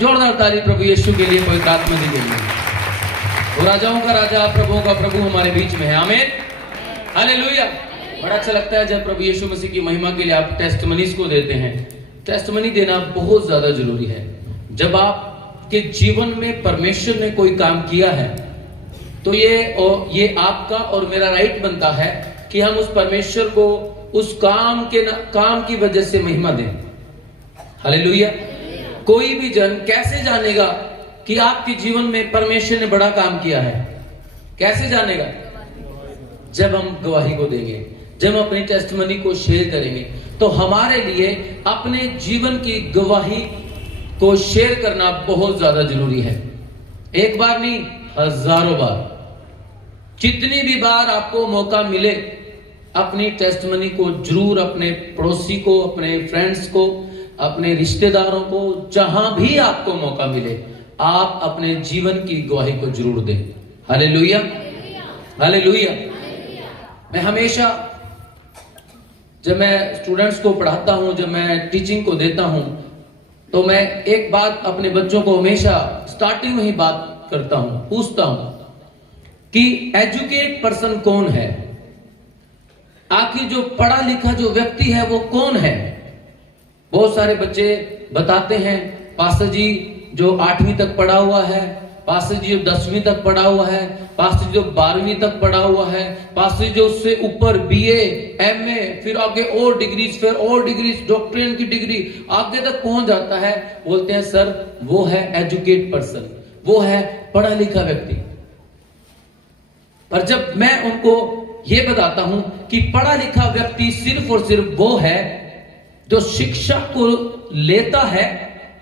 जोरदार ताली प्रभु यीशु के लिए, पवित्र आत्मा दी गई है। वो राजाओं का राजा, प्रभुओं का प्रभु हमारे बीच में है। आमीन, हालेलुया। बड़ा अच्छा लगता है जब प्रभु यीशु मसीह की महिमा के लिए आप टेस्टमनीज को देते हैं। टेस्टमनी देना बहुत ज्यादा जरूरी है। जब आपके जीवन में परमेश्वर ने कोई काम किया है तो ये आपका और मेरा राइट बनता है कि हम उस परमेश्वर को उस काम की वजह से महिमा दें। हालेलुया। कोई भी जन कैसे जानेगा कि आपके जीवन में परमेश्वर ने बड़ा काम किया है? कैसे जानेगा? जब हम गवाही को देंगे, जब हम अपनी टेस्टमनी को शेयर करेंगे। तो हमारे लिए अपने जीवन की गवाही को शेयर करना बहुत ज्यादा जरूरी है। एक बार नहीं, हजारों बार, जितनी भी बार आपको मौका मिले अपनी टेस्टमनी को जरूर अपने पड़ोसी को, अपने फ्रेंड्स को, अपने रिश्तेदारों को, जहां भी आपको मौका मिले आप अपने जीवन की गवाही को जरूर दें। Hallelujah, hallelujah. मैं हमेशा जब मैं स्टूडेंट्स को पढ़ाता हूं, जब मैं टीचिंग को देता हूं, तो मैं एक बात अपने बच्चों को हमेशा स्टार्टिंग में ही बात करता हूं, पूछता हूं कि एजुकेट पर्सन कौन है? आखिर जो पढ़ा लिखा जो व्यक्ति है वो कौन है? बहुत सारे बच्चे बताते हैं, पास्टर जी जो 8वीं तक पढ़ा हुआ है, पास्टर जी जो 10वीं तक पढ़ा हुआ है, पास्टर जी जो 12वीं तक पढ़ा हुआ है, पास्टर जी जो उससे ऊपर BA, MA, फिर आगे और डिग्रीज, फिर और डिग्रीज, डॉक्टरेट की डिग्री आगे तक पहुंच जाता है। बोलते हैं सर वो है एजुकेट पर्सन, वो है पढ़ा लिखा व्यक्ति। पर जब मैं उनको ये बताता हूं कि पढ़ा लिखा व्यक्ति सिर्फ और सिर्फ वो है जो शिक्षा को लेता है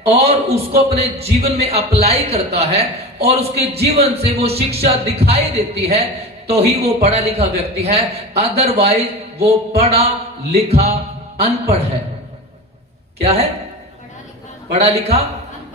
और उसको अपने जीवन में अप्लाई करता है और उसके जीवन से वो शिक्षा दिखाई देती है, तो ही वो पढ़ा लिखा व्यक्ति है। अदरवाइज वो पढ़ा लिखा अनपढ़ है। क्या है? पढ़ा लिखा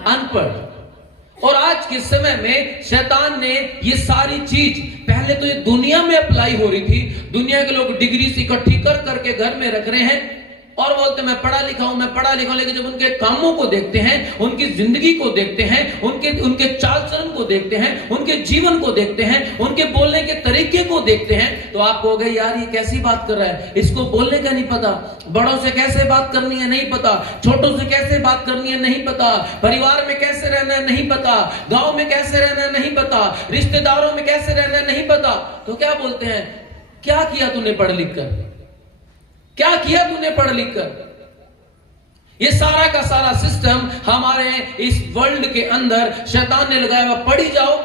अनपढ़। और आज के समय में शैतान ने ये सारी चीज, पहले तो ये दुनिया में अप्लाई हो रही थी, दुनिया के लोग डिग्री इकट्ठी कर करके घर में रख रहे हैं और बोलते मैं पढ़ा लिखा हूं, मैं पढ़ा लिखा हूं। लेकिन जब उनके कामों को देखते हैं, उनकी जिंदगी को देखते हैं, उनके चाल चलन को देखते हैं, उनके जीवन को देखते हैं, उनके बोलने के तरीके को देखते हैं, तो आप कहोगे यार ये कैसी बात कर रहा है, इसको बोलने का नहीं पता, बड़ों से कैसे बात करनी है नहीं पता, छोटों से कैसे बात करनी है नहीं पता, परिवार में कैसे रहना है नहीं पता, गांव में कैसे रहना है नहीं पता, रिश्तेदारों में कैसे रहना है नहीं पता। तो क्या बोलते हैं, क्या किया तूने पढ़ लिख कर? क्या किया तूने पढ़ लिख कर? ये सारा का सारा सिस्टम हमारे इस वर्ल्ड के अंदर शैतान ने लगाया हुआ। पढ़ी जाओ,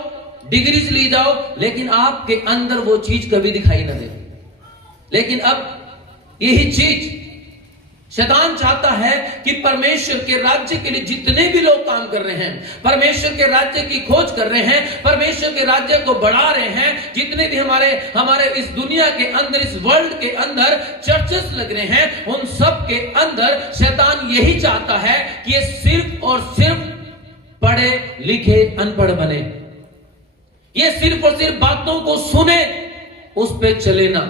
डिग्रीज ली जाओ, लेकिन आपके अंदर वो चीज कभी दिखाई ना दे। लेकिन अब यही चीज शैतान चाहता है कि परमेश्वर के राज्य के लिए जितने भी लोग काम कर रहे हैं, परमेश्वर के राज्य की खोज कर रहे हैं, परमेश्वर के राज्य को बढ़ा रहे हैं, जितने भी हमारे इस दुनिया के अंदर, इस वर्ल्ड के अंदर चर्चेस लग रहे हैं, उन सब के अंदर शैतान यही चाहता है कि ये सिर्फ और सिर्फ पढ़े लिखे अनपढ़ बने, ये सिर्फ और सिर्फ बातों को सुने, उस पे चले ना।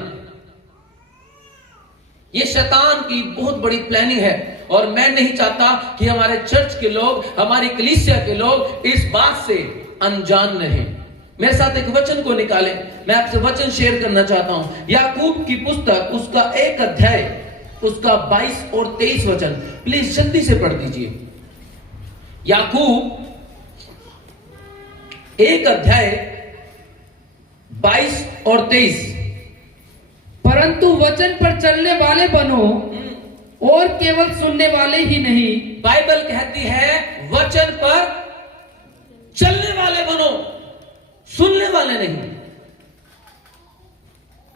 ये शैतान की बहुत बड़ी प्लानिंग है और मैं नहीं चाहता कि हमारे चर्च के लोग, हमारी कलीसिया के लोग इस बात से अनजान रहें। मेरे साथ एक वचन को निकालें, मैं आपसे वचन शेयर करना चाहता हूं। याकूब की पुस्तक, उसका 1 अध्याय, उसका 22 और 23 वचन प्लीज जल्दी से पढ़ दीजिए। याकूब 1 अध्याय 22 और 23। परंतु वचन पर चलने वाले बनो और केवल सुनने वाले ही नहीं। बाइबल कहती है वचन पर चलने वाले बनो, सुनने वाले नहीं।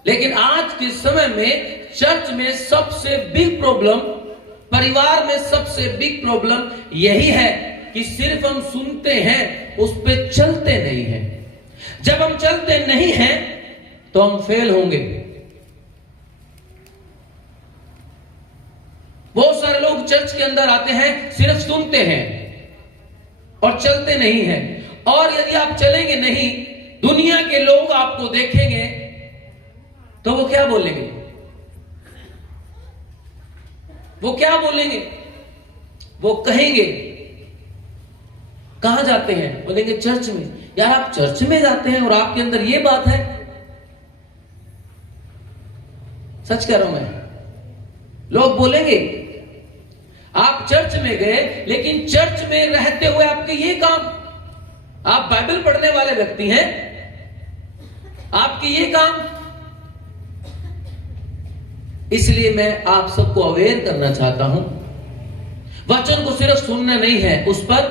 लेकिन आज के समय में चर्च में सबसे बिग प्रॉब्लम, परिवार में सबसे बिग प्रॉब्लम यही है कि सिर्फ हम सुनते हैं, उस पे चलते नहीं हैं। जब हम चलते नहीं हैं तो हम फेल होंगे। बहुत सारे लोग चर्च के अंदर आते हैं, सिर्फ सुनते हैं और चलते नहीं हैं। और यदि आप चलेंगे नहीं, दुनिया के लोग आपको देखेंगे तो वो क्या बोलेंगे? वो क्या बोलेंगे? वो कहेंगे कहां जाते हैं? बोलेंगे चर्च में। यार आप चर्च में जाते हैं और आपके अंदर ये बात है? सच कह रहा हूं मैं। लोग बोलेंगे आप चर्च में गए, लेकिन चर्च में रहते हुए आपके ये काम, आप बाइबल पढ़ने वाले व्यक्ति हैं, आपके ये काम। इसलिए मैं आप सबको अवेयर करना चाहता हूं, वचन को सिर्फ सुनना नहीं है, उस पर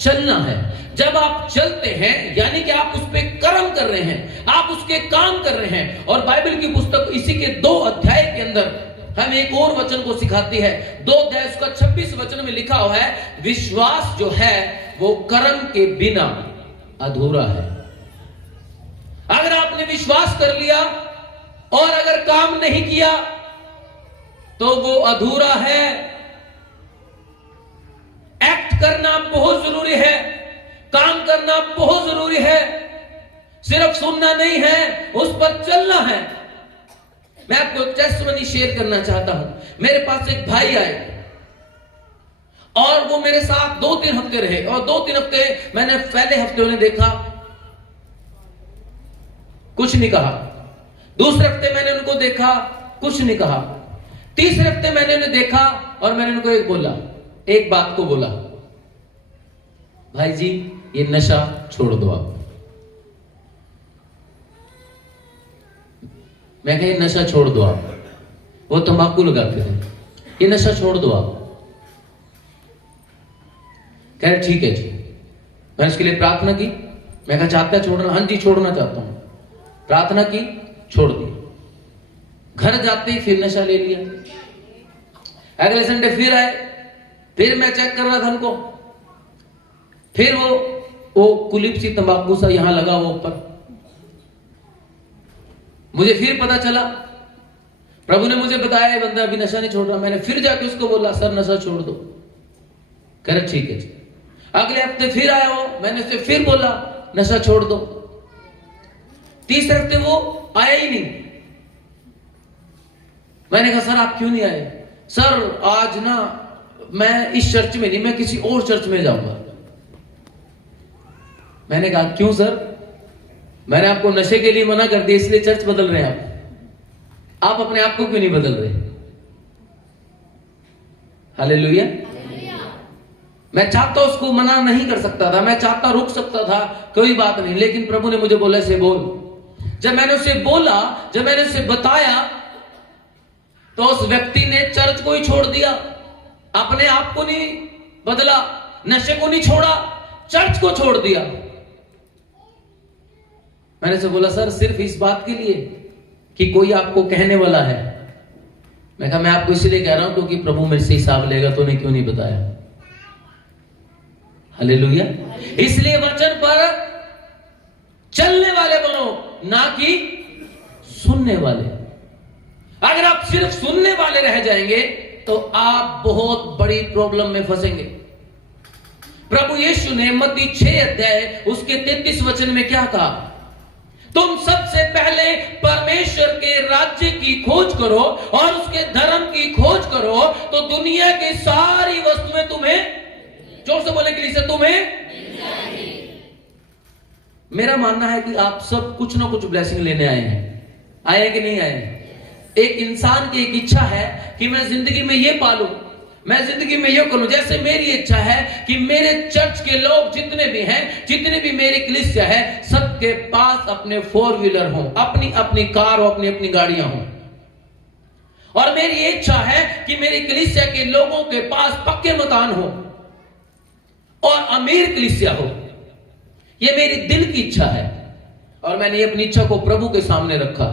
चलना है। जब आप चलते हैं यानी कि आप उस पर कर्म कर रहे हैं, आप उसके काम कर रहे हैं। और बाइबल की पुस्तक इसी के 2 अध्याय के अंदर हम एक और वचन को सिखाती है। 2 अध्याय उसका 26 वचन में लिखा हुआ है, विश्वास जो है वो कर्म के बिना अधूरा है। अगर आपने विश्वास कर लिया और अगर काम नहीं किया तो वो अधूरा है। एक्ट करना बहुत जरूरी है, काम करना बहुत जरूरी है, सिर्फ सुनना नहीं है, उस पर चलना है। मैं आपको एक टेस्टिमनी शेयर करना चाहता हूं। मेरे पास एक भाई आए और वो मेरे साथ 2-3 हफ्ते रहे। और 2-3 हफ्ते मैंने पहले हफ्ते उन्हें देखा, कुछ नहीं कहा। दूसरे हफ्ते मैंने उनको देखा, कुछ नहीं कहा। तीसरे हफ्ते मैंने उन्हें देखा और मैंने उनको एक बात को बोला, भाई जी ये नशा छोड़ दो आप। मैं कहा ये नशा छोड़ दो आप, वो तंबाकू लगाते थे, ये नशा छोड़ दो आप। कह रहे ठीक है जी। मैंने उसके लिए प्रार्थना की। मैं कहा चाहता है छोड़ना? हाँ जी छोड़ना चाहता हूं। प्रार्थना की, छोड़ दी। घर जाते ही फिर नशा ले लिया। अगले संडे फिर आए, फिर मैं चेक कर रहा था उनको, फिर वो कुलिप सी तंबाकू सा यहां लगा हुआ ऊपर। मुझे फिर पता चला, प्रभु ने मुझे बताया ये बंदा अभी नशा नहीं छोड़ रहा। मैंने फिर जाके उसको बोला सर नशा छोड़ दो। कह रहे ठीक है जी। अगले हफ्ते फिर आया वो, मैंने उसे फिर बोला नशा छोड़ दो। तीसरे हफ्ते वो आया ही नहीं। मैंने कहा सर आप क्यों नहीं आए? सर आज ना मैं इस चर्च में नहीं, मैं किसी और चर्च में जाऊंगा। मैंने कहा क्यों सर? मैंने आपको नशे के लिए मना कर दिया, इसलिए चर्च बदल रहे हैं आप अपने आप को क्यों नहीं बदल रहे? हालेलुया। मैं चाहता उसको मना नहीं कर सकता था, मैं चाहता रुक सकता था, कोई बात नहीं, लेकिन प्रभु ने मुझे बोला इसे बोल। जब मैंने उसे बोला, जब मैंने उसे बताया, तो उस व्यक्ति ने चर्च को ही छोड़ दिया, अपने आप को नहीं बदला, नशे को नहीं छोड़ा, चर्च को छोड़ दिया। मैंने उसे बोला सर सिर्फ इस बात के लिए कि कोई आपको कहने वाला है? मैं कहा मैं आपको इसलिए कह रहा हूं क्योंकि प्रभु मेरे से हिसाब लेगा, तो ने क्यों नहीं बताया? हालेलुया। इसलिए वचन पर चलने वाले बनो, ना कि सुनने वाले। अगर आप सिर्फ सुनने वाले रह जाएंगे तो आप बहुत बड़ी प्रॉब्लम में फंसेंगे। प्रभु यीशु ने मत्ती 6 अध्याय उसके 33 वचन में क्या कहा? तुम सबसे पहले परमेश्वर के राज्य की खोज करो और उसके धर्म की खोज करो, तो दुनिया की सारी वस्तुएं तुम्हें, जोर से बोलने के लिए, तुम्हें। मेरा मानना है कि आप सब कुछ ना कुछ ब्लेसिंग लेने आए हैं। आए कि नहीं आए? एक इंसान की एक इच्छा है कि मैं जिंदगी में ये पालूं, मैं जिंदगी में ये करूं। जैसे मेरी इच्छा है कि मेरे चर्च के लोग जितने भी हैं, जितने भी मेरी कलीसिया है, सबके पास अपने 4 व्हीलर हों, अपनी अपनी कार हो, अपनी अपनी गाड़ियां हों। और मेरी इच्छा है कि मेरी कलीसिया के लोगों के पास पक्के मकान हो और अमीर कलीसिया हो। यह मेरी दिल की इच्छा है और मैंने अपनी इच्छा को प्रभु के सामने रखा।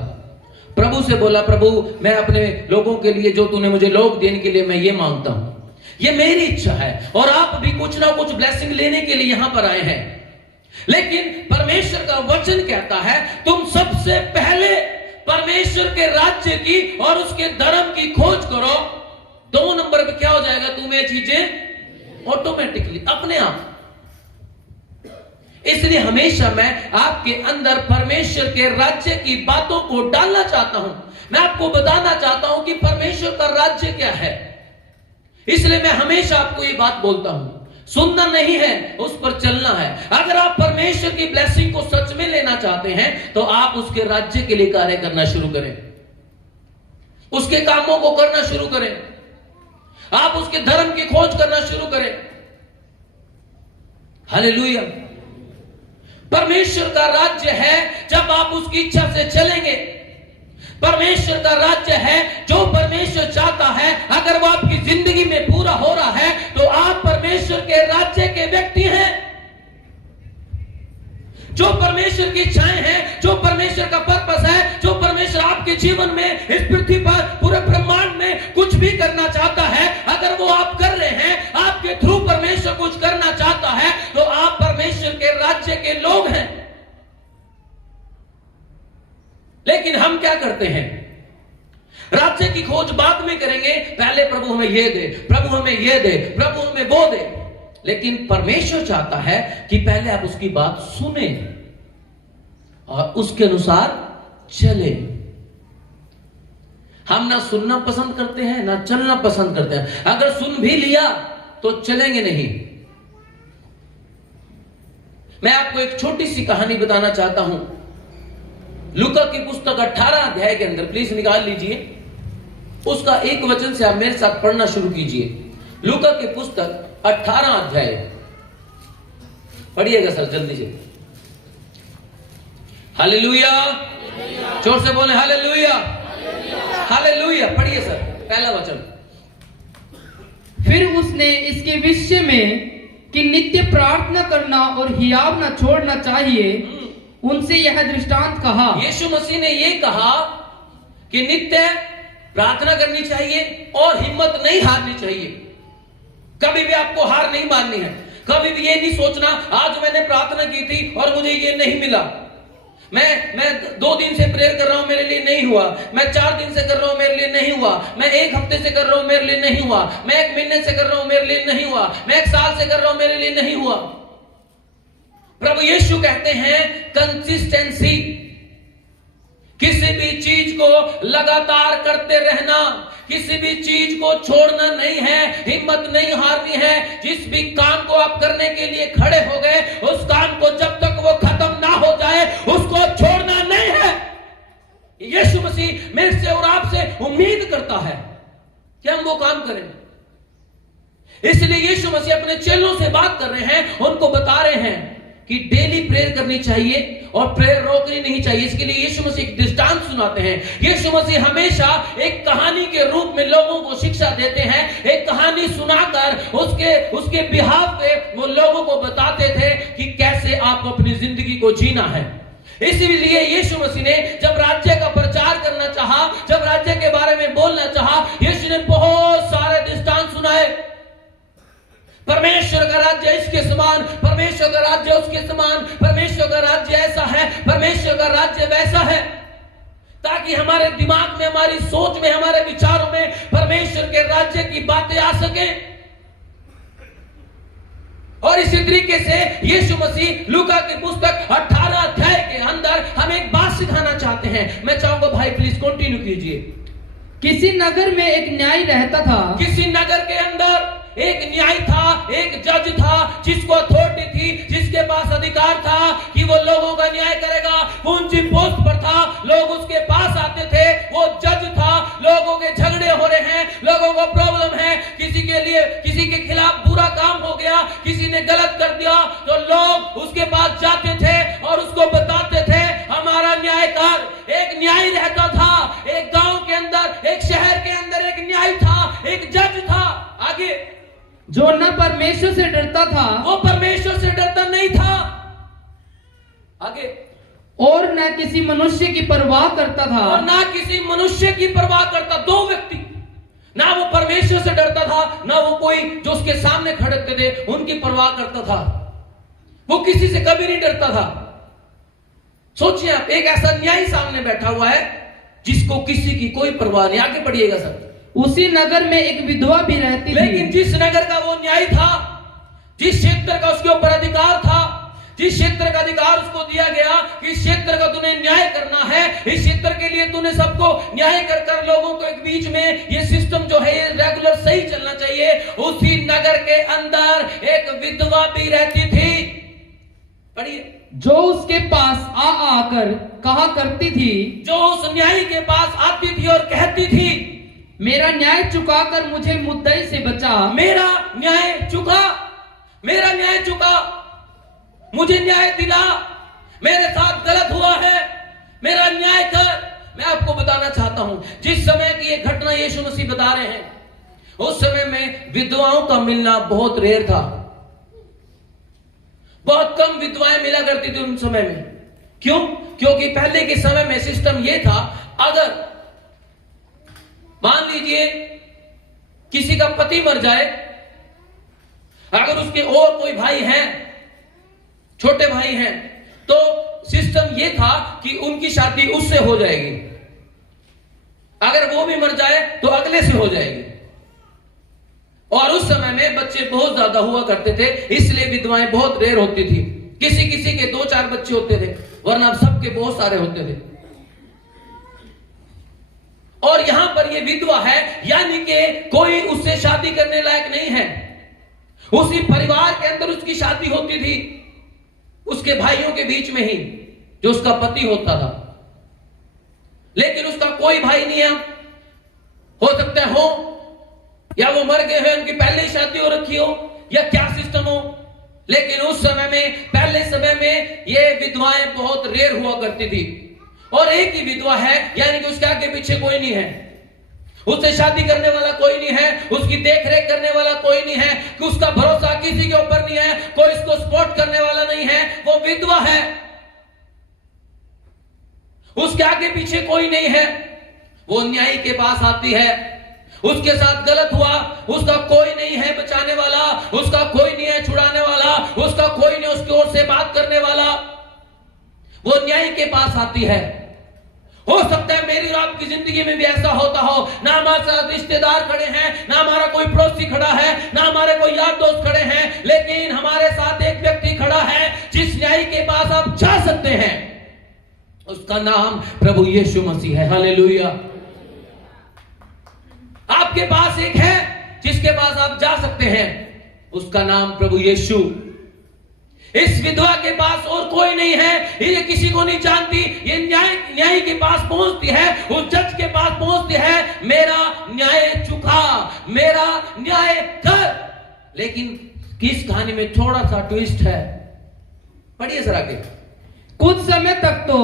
प्रभु से बोला, प्रभु मैं अपने लोगों के लिए जो तूने मुझे लोग देने के लिए मैं ये मांगता हूं, ये मेरी इच्छा है। और आप भी कुछ ना कुछ ब्लेसिंग लेने के लिए यहां पर आए हैं। लेकिन परमेश्वर का वचन कहता है तुम सबसे पहले परमेश्वर के राज्य की और उसके धर्म की खोज करो। 2 नंबर पे क्या हो जाएगा? तुम्हें चीजें ऑटोमेटिकली अपने आप। इसलिए हमेशा मैं आपके अंदर परमेश्वर के राज्य की बातों को डालना चाहता हूं। मैं आपको बताना चाहता हूं कि परमेश्वर का राज्य क्या है। इसलिए मैं हमेशा आपको ये बात बोलता हूं, सुनना नहीं है, उस पर चलना है। अगर आप परमेश्वर की ब्लेसिंग को सच में लेना चाहते हैं तो आप उसके राज्य के लिए कार्य करना शुरू करें, उसके कामों को करना शुरू करें, आप उसके धर्म की खोज करना शुरू करें। हालेलुया। परमेश्वर का राज्य है जब आप उसकी इच्छा से चलेंगे। परमेश्वर का राज्य है जो परमेश्वर चाहता है, अगर वो आपकी जिंदगी में पूरा हो रहा है तो आप परमेश्वर के राज्य के व्यक्ति हैं। जो परमेश्वर की इच्छाएं हैं, जो परमेश्वर का पर्पस है, जो परमेश्वर आपके जीवन में इस पृथ्वी पर पूरे ब्रह्मांड में कुछ भी करना चाहता है, अगर वो आप कर रहे हैं, आपके थ्रू परमेश्वर कुछ करना चाहता है तो आप परमेश्वर के राज्य के लोग हैं। लेकिन हम क्या करते हैं? राज्य की खोज बाद में करेंगे, पहले प्रभु हमें ये दे, प्रभु हमें ये दे, प्रभु हमें वो दे। लेकिन परमेश्वर चाहता है कि पहले आप उसकी बात सुने और उसके अनुसार चले। हम ना सुनना पसंद करते हैं ना चलना पसंद करते हैं। अगर सुन भी लिया तो चलेंगे नहीं। मैं आपको एक छोटी सी कहानी बताना चाहता हूं। लूका की पुस्तक 18 अध्याय के अंदर, प्लीज निकाल लीजिए, उसका एक वचन से आप मेरे साथ पढ़ना शुरू कीजिए। लूका की पुस्तक 18 अध्याय पढ़िएगा सर जल्दी से। हालेलुया, जोर से बोले हालेलुया, हालेलुया। पढ़िए सर पहला वचन। फिर उसने इसके विषय में कि नित्य प्रार्थना करना और हियाव न छोड़ना चाहिए, उनसे यह दृष्टांत कहा। यीशु मसीह ने यह कहा कि नित्य प्रार्थना करनी चाहिए और हिम्मत नहीं हारनी चाहिए। कभी भी आपको हार नहीं माननी है। कभी भी ये नहीं सोचना आज मैंने प्रार्थना की थी और मुझे ये नहीं मिला, मैं 2 दिन से प्रेयर कर रहा हूं मेरे लिए नहीं हुआ, मैं 4 दिन से कर रहा हूं मेरे लिए नहीं हुआ, मैं 1 हफ्ते से कर रहा हूं मेरे लिए नहीं हुआ, मैं 1 महीने से कर रहा हूं मेरे लिए नहीं हुआ, मैं 1 साल से कर रहा हूं मेरे लिए नहीं हुआ। प्रभु यीशु कहते हैं कंसिस्टेंसी, किसी भी चीज को लगातार करते रहना, किसी भी चीज को छोड़ना नहीं है, हिम्मत नहीं हारनी है। जिस भी काम को आप करने के लिए खड़े हो गए, उस काम को जब तक वो खत्म ना हो जाए उसको छोड़ना नहीं है। यीशु मसीह मेरे से और आपसे उम्मीद करता है कि हम वो काम करें। इसलिए यीशु मसीह अपने चेलों से बात कर रहे हैं, उनको बता रहे हैं कि डेली प्रेयर करनी चाहिए और प्रेयर रोकनी नहीं चाहिए। इसके लिए यीशु मसीह एक दृष्टांत सुनाते हैं। यीशु मसीह हमेशा एक कहानी के रूप में लोगों को शिक्षा देते हैं। एक कहानी सुनाकर उसके बिहाफ पे वो लोगों को बताते थे कि कैसे आपको अपनी जिंदगी को जीना है। इसीलिए यीशु मसीह ने जब राज्य का प्रचार करना चाहा, जब राज्य के बारे में बोलना चाहा, यीशु ने बहुत सारे दृष्टांत सुनाए। परमेश्वर का राज्य इसके समान, परमेश्वर का राज्य उसके समान, परमेश्वर का राज्य ऐसा है, परमेश्वर का राज्य वैसा है, ताकि हमारे दिमाग में, हमारी सोच में, हमारे विचारों में परमेश्वर के राज्य की बातें आ सके। और इसी तरीके से यीशु मसीह लूका की पुस्तक 18 अध्याय के अंदर हमें एक बात सिखाना चाहते हैं। मैं चाहूंगा भाई प्लीज कंटिन्यू कीजिए। किसी नगर में एक न्यायी रहता था। किसी नगर के अंदर एक न्यायी था, एक जज था, जिसको अथॉरिटी थी, जिसके पास अधिकार था कि वो लोगों का न्याय करेगा। वो ऊंची पोस्ट पर था, लोग उसके पास आते थे। वो जज था, लोगों के झगड़े हो रहे हैं, लोगों को प्रॉब्लम है, किसी के खिलाफ बुरा काम हो गया, किसी ने गलत कर दिया, तो लोग उसके पास जाते थे और उसको बताते थे हमारा न्याय कर। एक न्यायी रहता था, एक गांव के अंदर, एक शहर के अंदर एक न्यायी था, एक जज था। आगे, जो न परमेश्वर से डरता था, वो परमेश्वर से डरता नहीं था। आगे, और न किसी मनुष्य की परवाह करता था, और ना किसी मनुष्य की परवाह करता। 2 व्यक्ति, ना वो परमेश्वर से डरता था, ना वो कोई जो उसके सामने खड़े थे उनकी परवाह करता था। वो किसी से कभी नहीं डरता था। सोचिए आप, एक ऐसा न्यायी सामने बैठा हुआ है जिसको किसी की कोई परवाह नहीं। आगे बढ़िएगा सर। उसी नगर में एक विधवा भी रहती थी। लेकिन जिस नगर का वो न्यायी था, जिस क्षेत्र का उसके ऊपर अधिकार था, जिस क्षेत्र का अधिकार उसको दिया गया कि इस क्षेत्र का तूने न्याय करना है, इस क्षेत्र के लिए तूने सबको न्याय कर कर लोगों को एक बीच में ये सिस्टम जो है ये रेगुलर सही चलना चाहिए। उसी नगर के अंदर एक विधवा भी रहती थी। पढ़िए, जो उसके पास आकर कहा करती थी, जो उस न्यायी के पास आती थी और कहती थी, मेरा न्याय चुकाकर मुझे मुद्दई से बचा। मेरा न्याय चुका, मेरा न्याय चुका, मुझे न्याय दिला, मेरे साथ गलत हुआ है, मेरा न्याय कर। मैं आपको बताना चाहता हूं, जिस समय की ये घटना यीशु मसीह बता रहे हैं, उस समय में विधवाओं का मिलना बहुत रेयर था। बहुत कम विधवाएं मिला करती थी उन समय में। क्यों? क्योंकि पहले के समय में सिस्टम यह था, अगर मान लीजिए किसी का पति मर जाए, अगर उसके और कोई भाई हैं, छोटे भाई हैं, तो सिस्टम यह था कि उनकी शादी उससे हो जाएगी। अगर वो भी मर जाए तो अगले से हो जाएगी। और उस समय में बच्चे बहुत ज्यादा हुआ करते थे, इसलिए विधवाएं बहुत रेयर होती थी। किसी किसी के 2-4 बच्चे होते थे, वरना सबके बहुत सारे होते थे। और यहां पर ये विधवा है, यानी कि कोई उससे शादी करने लायक नहीं है। उसी परिवार के अंदर उसकी शादी होती थी, उसके भाइयों के बीच में ही, जो उसका पति होता था। लेकिन उसका कोई भाई नहीं है, हो सकता है हो, या वो मर गए हैं, उनकी पहले ही शादी हो रखी हो, या क्या सिस्टम हो। लेकिन उस समय में, पहले समय में, ये विधवाएं बहुत रेयर हुआ करती थी। और एक ही विधवा है, यानी कि उसके आगे पीछे कोई नहीं है, उससे शादी करने वाला कोई नहीं है, उसकी देख रेख करने वाला कोई नहीं है, कि उसका भरोसा किसी के ऊपर नहीं है, कोई इसको सपोर्ट करने वाला नहीं है। वो विधवा है, उसके आगे पीछे कोई नहीं है। वो न्यायी के पास आती है, उसके साथ गलत हुआ, उसका कोई नहीं है बचाने वाला, उसका कोई नहीं है छुड़ाने वाला, उसका कोई नहीं उसकी ओर से बात करने वाला। वो न्यायी के पास आती है। हो सकता है मेरी और आपकी जिंदगी में भी ऐसा होता हो, ना हमारे साथ रिश्तेदार खड़े हैं, ना हमारा कोई पड़ोसी खड़ा है, ना हमारे कोई यार दोस्त खड़े हैं, लेकिन हमारे साथ एक व्यक्ति खड़ा है जिस न्यायी के पास आप जा सकते हैं। उसका नाम प्रभु यीशु मसीह है। हालेलुया। आपके पास एक है जिसके पास आप जा सकते हैं, उसका नाम प्रभु यीशु। इस विधवा के पास और कोई नहीं है, ये किसी को नहीं जानती, ये न्याय के पास पहुंचती है, उस जज के पास पहुंचती है, मेरा न्याय चुका, मेरा न्याय कर। लेकिन इस कहानी में थोड़ा सा ट्विस्ट है, पढ़िए जरा के। कुछ समय तक तो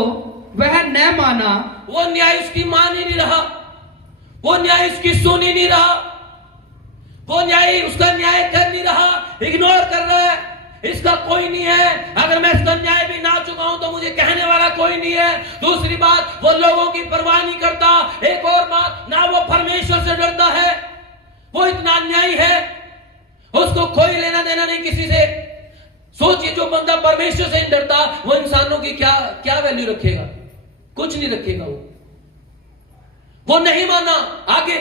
वह न माना, वो न्याय उसकी मान ही नहीं रहा, वो न्याय उसकी सुन ही नहीं रहा, वो न्याय उसका न्याय कर नहीं रहा, इग्नोर कर रहा है। इसका कोई नहीं है, अगर मैं इसका न्याय भी ना चुकाऊं तो मुझे कहने वाला कोई नहीं है। दूसरी बात, वो लोगों की परवाह नहीं करता। एक और बात, ना वो परमेश्वर से डरता है, वो इतना अन्यायी है, उसको कोई लेना देना नहीं किसी से। सोचिए, जो बंदा परमेश्वर से नहीं डरता, वो इंसानों की क्या वैल्यू रखेगा? कुछ नहीं रखेगा। वो नहीं माना आगे,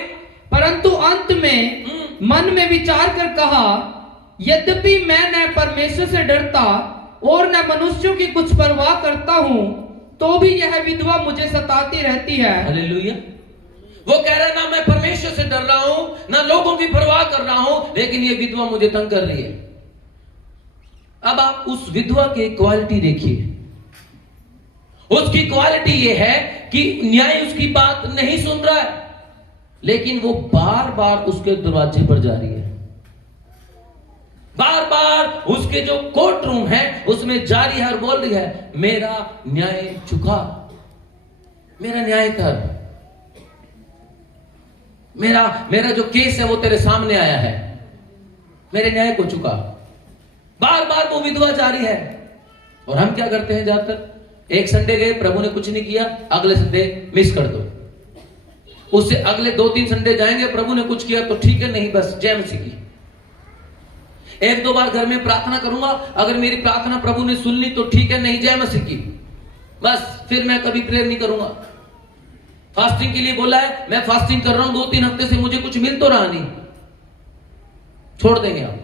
परंतु अंत में मन में विचार कर कहा, यद्यपि मैं न परमेश्वर से डरता और न मनुष्यों की कुछ परवाह करता हूं, तो भी यह विधवा मुझे सताती रहती है। हालेलुया। वो कह रहा है, ना मैं परमेश्वर से डर रहा हूं, ना लोगों की परवाह कर रहा हूं, लेकिन ये विधवा मुझे तंग कर रही है। अब आप उस विधवा की क्वालिटी देखिए। उसकी क्वालिटी ये है कि न्याय उसकी बात नहीं सुन रहा है, लेकिन वो बार बार उसके दरवाजे पर जा रही है, बार बार उसके जो कोर्ट रूम है उसमें जा रही है और बोल रही है, मेरा न्याय चुका, मेरा न्याय कर, मेरा जो केस है वो तेरे सामने आया है, मेरे न्याय को चुका। बार बार वो विधवा जा रही है। और हम क्या करते हैं? ज्यादातर एक संडे गए, प्रभु ने कुछ नहीं किया, अगले संडे मिस कर दो, उससे अगले 2-3 संडे जाएंगे, प्रभु ने कुछ किया तो ठीक है, नहीं बस जय मसीह की। 1-2 बार घर में प्रार्थना करूंगा, अगर मेरी प्रार्थना प्रभु ने सुन ली तो ठीक है, नहीं जय मसीह की, बस फिर मैं कभी प्रेयर नहीं करूंगा। फास्टिंग के लिए बोला है, मैं फास्टिंग कर रहा हूं 2-3 हफ्ते से, मुझे कुछ मिल तो रहा नहीं, छोड़ देंगे आप,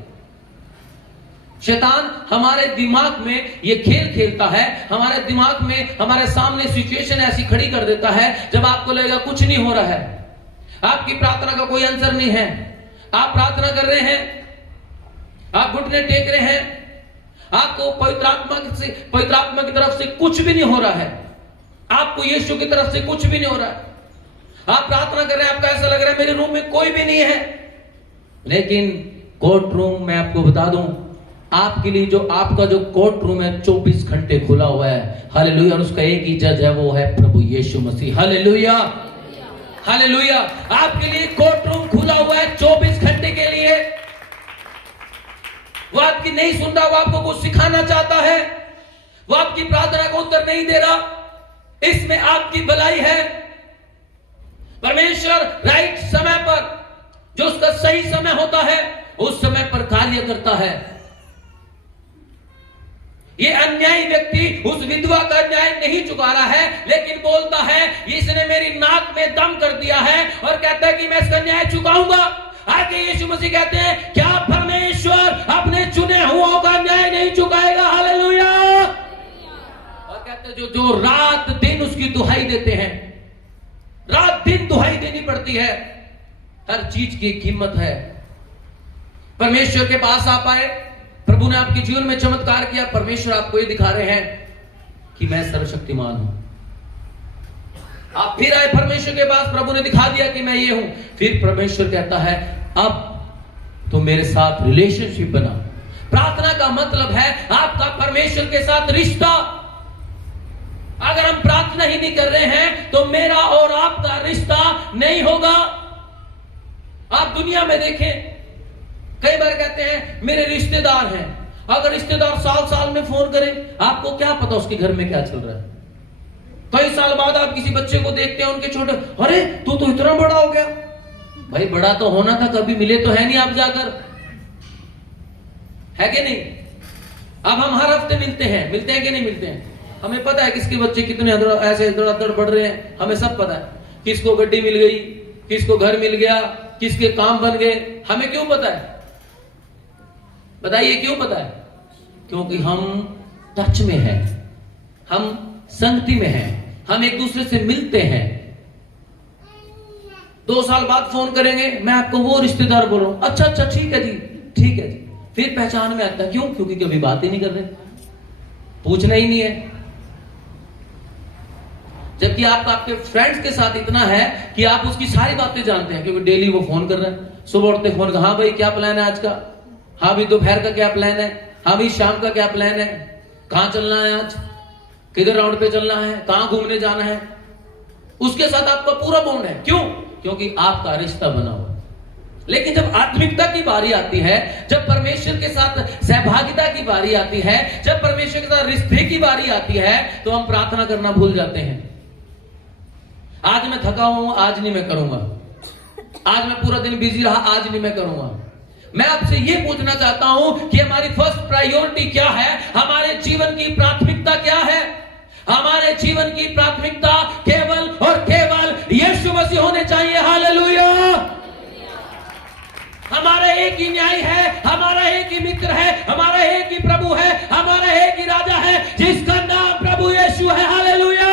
शैतान हमारे दिमाग में ये खेल खेलता है, हमारे दिमाग में हमारे सामने सिचुएशन ऐसी खड़ी कर देता है जब आपको लगेगा कुछ नहीं हो रहा है, आपकी प्रार्थना का कोई आंसर नहीं है, आप प्रार्थना कर रहे हैं, आप घुटने टेक रहे हैं, आपको पवित्र आत्मा की तरफ से कुछ भी नहीं हो रहा है, आपको यीशु की तरफ से कुछ भी नहीं हो रहा है, आप प्रार्थना कर रहे हैं, आपको ऐसा लग रहा है मेरे रूम में कोई भी नहीं है, लेकिन कोर्ट रूम मैं आपको बता दूं, आपके लिए जो आपका जो कोर्ट रूम है 24 घंटे खुला हुआ है। हालेलुया। और उसका एक ही जज है, वो है प्रभु यीशु मसीह। Hallelujah, hallelujah. आपके लिए कोर्ट रूम खुला हुआ है 24 घंटे के लिए। वो आपकी नहीं सुन रहा, वो आपको कुछ सिखाना चाहता है, वो आपकी प्रार्थना को उत्तर नहीं दे रहा, इसमें आपकी भलाई है। परमेश्वर राइट समय पर, जो उसका सही समय होता है, उस समय पर कार्य करता है। ये अन्यायी व्यक्ति उस विधवा का न्याय नहीं चुका रहा है, लेकिन बोलता है इसने मेरी नाक में दम कर दिया है, और कहता है कि मैं इसका न्याय चुकाऊंगा। आगे यीशु मसीह कहते हैं क्या परमेश्वर अपने चुने हुओं का न्याय नहीं चुकाएगा? हालेलुया। और कहते हैं जो रात दिन उसकी दुहाई देते हैं, रात दिन दुहाई देनी पड़ती है, हर चीज की कीमत है। परमेश्वर के पास आप आए, प्रभु ने आपके जीवन में चमत्कार किया, परमेश्वर आपको ये दिखा रहे हैं कि मैं सर्वशक्तिमान हूं। आप फिर आए परमेश्वर के पास, प्रभु ने दिखा दिया कि मैं ये हूं। फिर परमेश्वर कहता है अब तो मेरे साथ रिलेशनशिप बना। प्रार्थना का मतलब है आपका परमेश्वर के साथ रिश्ता। अगर हम प्रार्थना ही नहीं कर रहे हैं तो मेरा और आपका रिश्ता नहीं होगा। आप दुनिया में देखें, कई बार कहते हैं मेरे रिश्तेदार हैं, अगर रिश्तेदार साल साल में फोन करें, आपको क्या पता उसके घर में क्या चल रहा है। कई साल बाद आप किसी बच्चे को देखते हैं, उनके छोटे, अरे तू तो इतना बड़ा हो गया। भाई बड़ा तो होना था, कभी मिले तो है नहीं आप जाकर, है कि नहीं? अब हम हर हफ्ते मिलते हैं कि नहीं मिलते हैं? हमें पता है किसके बच्चे कितने ऐसे इधर बढ़ रहे हैं, हमें सब पता है। किसको गड्डी मिल गई, किसको घर मिल गया, किसके काम बन गए, हमें क्यों पता है? बताइए क्यों पता है? क्योंकि हम टच में हैं, हम संगति में हैं, हम एक दूसरे से मिलते हैं। 2 साल बाद फोन करेंगे, मैं आपको वो रिश्तेदार बोल रहा हूं, अच्छा अच्छा ठीक है जी, ठीक है जी। फिर पहचान में आता, क्यों? क्योंकि कभी बात ही नहीं कर रहे, पूछना ही नहीं है। जबकि आपका आपके फ्रेंड्स के साथ इतना है कि आप उसकी सारी बातें जानते हैं, क्योंकि डेली वो फोन कर रहे हैं। सुबह उठते फोन कर, हाँ भाई क्या प्लान है आज का, हाँ भी दोपहर का क्या प्लान है, हाँ भी शाम का क्या प्लान है, कहां चलना है आज, किधर राउंड पे चलना है, कहां घूमने जाना है। उसके साथ आपका पूरा बॉन्ड है। क्यों? क्योंकि आपका रिश्ता बना हुआ। लेकिन जब आत्मिकता की बारी आती है, जब परमेश्वर के साथ सहभागिता की बारी आती है, जब परमेश्वर के साथ रिश्ते की बारी आती है, तो हम प्रार्थना करना भूल जाते हैं। आज मैं थका हूं, आज नहीं मैं करूंगा, आज मैं पूरा दिन बिजी रहा, आज नहीं मैं करूंगा। मैं आपसे यह पूछना चाहता हूं कि हमारी फर्स्ट प्रायोरिटी क्या है, हमारे जीवन की प्राथमिकता क्या है? हमारे जीवन की प्राथमिकता केवल और केवल यीशु मसीह होने चाहिए। हालेलुया। हमारा एक ही न्याय है, हमारा एक ही मित्र है, हमारा एक ही प्रभु है, हमारा एक ही राजा है, जिसका नाम प्रभु यीशु है। हालेलुया।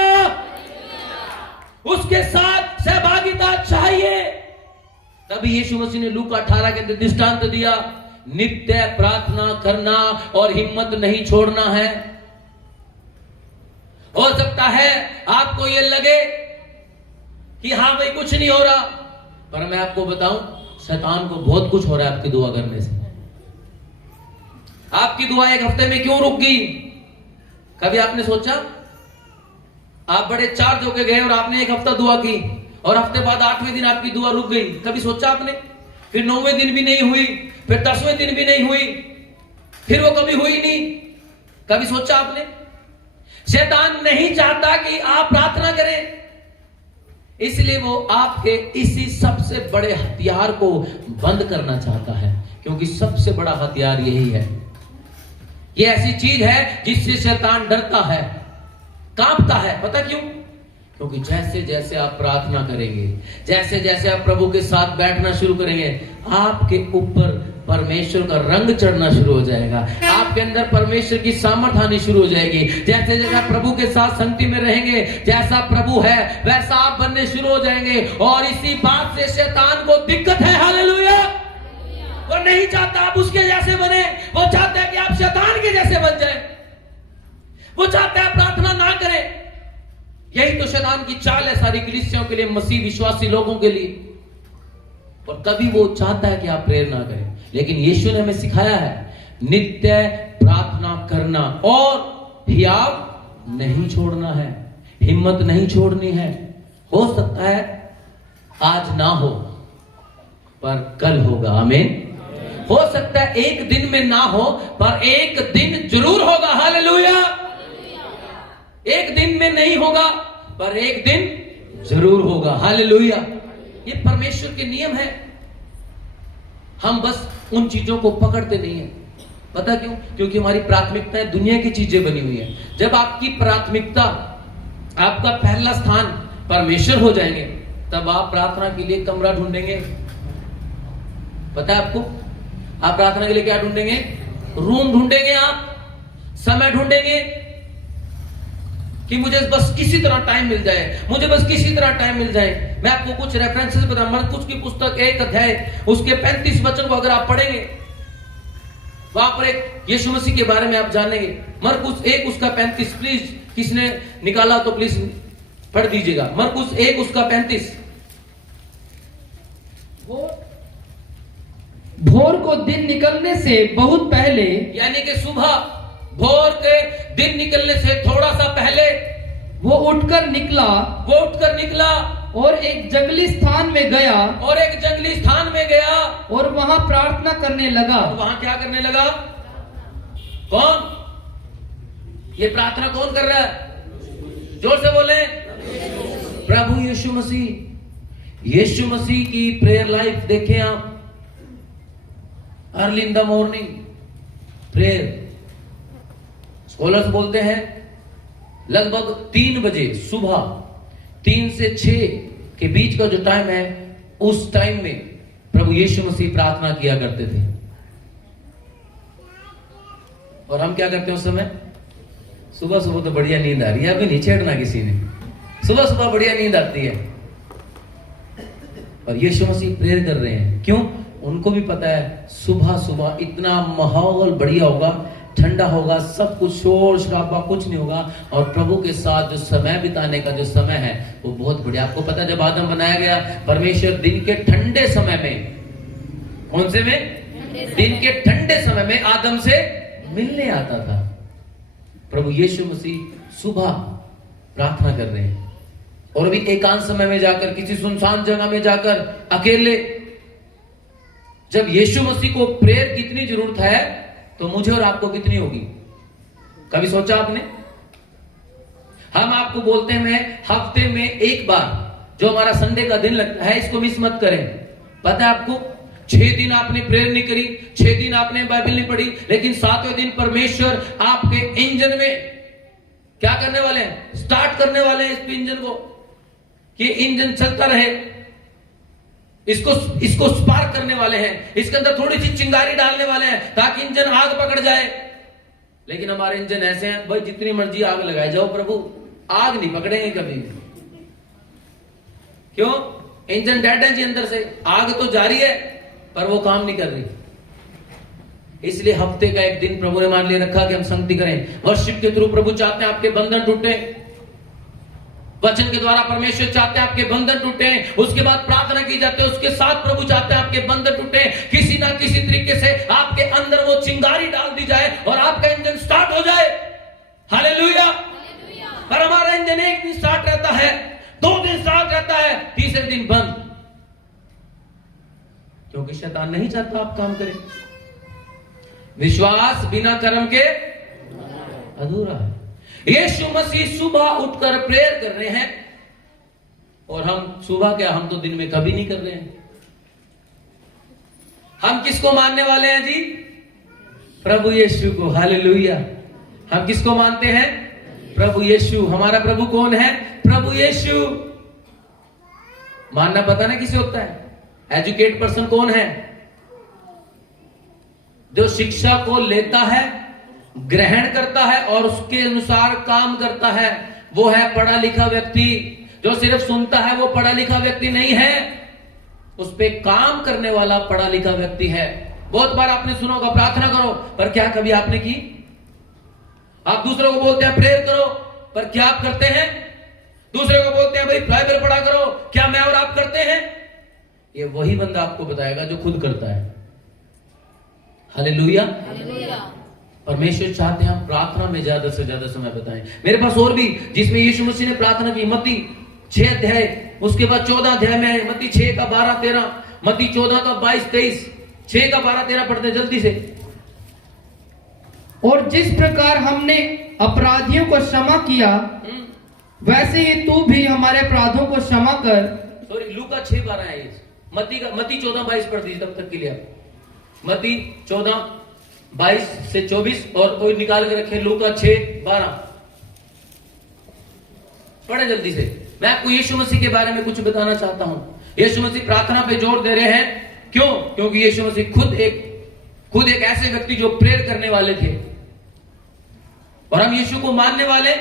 उसके साथ सहभागिता चाहिए। तभी यीशु मसीह ने लूका 18 के दृष्टांत दिया, नित्य प्रार्थना करना और हिम्मत नहीं छोड़ना है। हो सकता है आपको ये लगे कि हाँ भाई कुछ नहीं हो रहा, पर मैं आपको बताऊं शैतान को बहुत कुछ हो रहा है आपकी दुआ करने से। आपकी दुआ एक हफ्ते में क्यों रुक गई? कभी आपने सोचा? आप बड़े चार्ज होके गए और आपने एक हफ्ता दुआ की, और हफ्ते बाद 8वें दिन आपकी दुआ रुक गई। कभी सोचा आपने? फिर 9वें दिन भी नहीं हुई, फिर 10वें दिन भी नहीं हुई, फिर वो कभी हुई नहीं। कभी सोचा आपने? शैतान नहीं चाहता कि आप प्रार्थना करें, इसलिए वो आपके इसी सबसे बड़े हथियार को बंद करना चाहता है, क्योंकि सबसे बड़ा हथियार यही है। ये ऐसी चीज है जिससे शैतान डरता है, कांपता है। पता क्यों? क्योंकि जैसे जैसे आप प्रार्थना करेंगे, जैसे जैसे आप प्रभु के साथ बैठना शुरू करेंगे, आपके ऊपर परमेश्वर का रंग चढ़ना शुरू हो जाएगा, आपके अंदर परमेश्वर की सामर्थ आनी शुरू हो जाएगी। जैसे जैसे आप प्रभु के साथ संगति में रहेंगे, जैसा प्रभु है वैसा आप बनने शुरू हो जाएंगे। और इसी बात से शैतान को दिक्कत है। हालेलुया। वो नहीं चाहता आप उसके जैसे बने, वो चाहता है कि आप शैतान के जैसे बन जाए, वो चाहता है प्रार्थना ना करें। यही तो शैतान की चाल है सारी कलीसियाओं के लिए, मसीह विश्वासी लोगों के लिए। और कभी वो चाहता है कि आप प्रेयर ना करें, लेकिन यीशु ने हमें सिखाया है नित्य प्रार्थना करना और हियाव नहीं छोड़ना है, हिम्मत नहीं छोड़नी है। हो सकता है आज ना हो पर कल होगा। आमीन। हो सकता है एक दिन में ना हो पर एक दिन जरूर होगा। हालेलुया। एक दिन में नहीं होगा पर एक दिन जरूर होगा। हालेलुया। ये परमेश्वर के नियम है। हम बस उन चीजों को पकड़ते नहीं है। पता क्यों? क्योंकि हमारी प्राथमिकताएं दुनिया की चीजें बनी हुई है। जब आपकी प्राथमिकता, आपका पहला स्थान परमेश्वर हो जाएंगे, तब आप प्रार्थना के लिए कमरा ढूंढेंगे। पता है आपको? आप प्रार्थना के लिए क्या ढूंढेंगे? रूम ढूंढेंगे, आप समय ढूंढेंगे कि मुझे बस किसी तरह टाइम मिल जाए, मुझे बस किसी तरह टाइम मिल जाए। मैं आपको कुछ रेफरेंसेस बता, मरकुस की पुस्तक 1 अध्याय उसके 35 वचन को अगर आप पढ़ेंगे, वहां पर एक यीशु मसीह के बारे में आप जानेंगे। मरकुस 1 उसका 35, प्लीज किसने निकाला तो प्लीज पढ़ दीजिएगा। मरकुस 1 उसका 35। भोर को दिन निकलने से बहुत पहले, यानी कि सुबह भोर के दिन निकलने से थोड़ा सा पहले वो उठकर निकला और एक जंगली स्थान में गया और वहां प्रार्थना करने लगा। वहां क्या करने लगा? कौन? ये प्रार्थना कौन कर रहा है? जोर से बोले। प्रभु यीशु मसीह। यीशु मसीह की प्रेयर लाइफ देखें आप। Early in the morning prayer. Scholars बोलते हैं लगभग 3 बजे सुबह, 3 से 6 के बीच का जो टाइम है, उस टाइम में प्रभु यीशु मसीह प्रार्थना किया करते थे। और हम क्या करते हैं उस समय? सुबह सुबह तो बढ़िया नींद आ रही है, अभी नहीं छेड़ना किसी ने। सुबह सुबह बढ़िया नींद आती है और यीशु मसीह प्रेयर कर रहे हैं। क्यों? उनको भी पता है सुबह सुबह इतना माहौल बढ़िया होगा, ठंडा होगा, सब कुछ शोर शराबा कुछ नहीं होगा, और प्रभु के साथ जो समय बिताने का जो समय है वो बहुत बढ़िया। आपको पता है जब आदम बनाया गया, परमेश्वर दिन के ठंडे समय में, कौन से में? दिन के ठंडे समय में आदम से मिलने आता था। प्रभु यीशु मसीह सुबह प्रार्थना कर रहे हैं और अभी एकांत समय में जाकर, किसी सुनसान जगह में जाकर अकेले, जब यीशु मसीह को प्रेयर की इतनी जरूरत है तो मुझे और आपको कितनी होगी? कभी सोचा आपने? हम आपको बोलते हैं मैं हफ्ते में एक बार जो हमारा संडे का दिन लगता है इसको मिस मत करें। पता है आपको 6 दिन आपने प्रेयर नहीं करी, 6 दिन आपने बाइबल नहीं पढ़ी, लेकिन 7वें दिन परमेश्वर आपके इंजन में क्या करने वाले हैं? स्टार्ट करने वाले हैं इस इंजन को, कि इंजन चलता रहे। इसको स्पार्क करने वाले हैं, इसके अंदर थोड़ी सी चिंगारी डालने वाले हैं ताकि इंजन आग पकड़ जाए। लेकिन हमारे इंजन ऐसे हैं भाई, जितनी मर्जी आग लगाए जाओ प्रभु, आग नहीं पकड़ेंगे कभी। क्यों? इंजन डेड है जी अंदर से, आग तो जारी है पर वो काम नहीं कर रही। इसलिए हफ्ते का एक दिन प्रभु ने हमारे लिए रखा कि हम संगति करें। वर्शिप के थ्रू प्रभु चाहते हैं आपके बंधन टूटे, वचन के द्वारा परमेश्वर चाहते हैं आपके बंधन टूटे, उसके बाद प्रार्थना की जाती है, उसके साथ प्रभु चाहते हैं आपके बंधन टूटे। किसी ना किसी तरीके से आपके अंदर वो चिंगारी डाल दी जाए और आपका इंजन स्टार्ट हो जाए। हालेलुया। पर हमारा इंजन एक दिन स्टार्ट रहता है, 2 दिन स्टार्ट रहता है, तीसरे दिन बंद, क्योंकि शैतान नहीं चाहता आप काम करें। विश्वास बिना कर्म के अधूरा है। यीशु मसीह सुबह उठकर प्रेयर कर रहे हैं, और हम सुबह क्या, हम तो दिन में कभी नहीं कर रहे हैं। हम किसको मानने वाले हैं जी? प्रभु यीशु को। हालेलुया। हम किसको मानते हैं? प्रभु यीशु। हमारा प्रभु कौन है? प्रभु यीशु। मानना पता ना किसे होता है? एजुकेट पर्सन कौन है? जो शिक्षा को लेता है, ग्रहण करता है और उसके अनुसार काम करता है, वो है पढ़ा लिखा व्यक्ति। जो सिर्फ सुनता है वो पढ़ा लिखा व्यक्ति नहीं है, उस पे काम करने वाला पढ़ा लिखा व्यक्ति है। बहुत बार आपने सुना होगा प्रार्थना करो, पर क्या कभी आपने की? आप दूसरों को बोलते हैं प्रेयर करो, पर क्या आप करते हैं? दूसरे को बोलते हैं भाई बाइबल पढ़ा करो, क्या मैं और आप करते हैं? ये वही बंदा आपको बताएगा जो खुद करता है। हालेलुया। परमेश्वर चाहते हैं हम प्रार्थना में ज्यादा से ज्यादा समय बताएं। मेरे पास और भी जिसमें यीशु मसीह ने प्रार्थना की, मत्ती 6 अध्याय, उसके बाद 14 अध्याय में, मत्ती 6 का 12-13, मत्ती 14 का 22-23, 6 का 12-13 पढ़ते जल्दी से। और जिस प्रकार हमने अपराधियों को क्षमा किया, वैसे ही तू भी हमारे अपराधों को क्षमा कर। सॉरी, लूका 6:12 है ये। मत्ती 14-22 पढ़ दीजिए तब तक के लिए आप। मत्ती 14:22 से 24, और कोई निकाल के रखे लूका 6:12 पढ़े जल्दी से। मैं आपको यीशु मसीह के बारे में कुछ बताना चाहता हूं। यीशु मसीह प्रार्थना पे जोर दे रहे हैं, क्यों? क्योंकि यीशु मसीह खुद एक ऐसे व्यक्ति जो प्रेयर करने वाले थे, और हम यीशु को मानने वाले,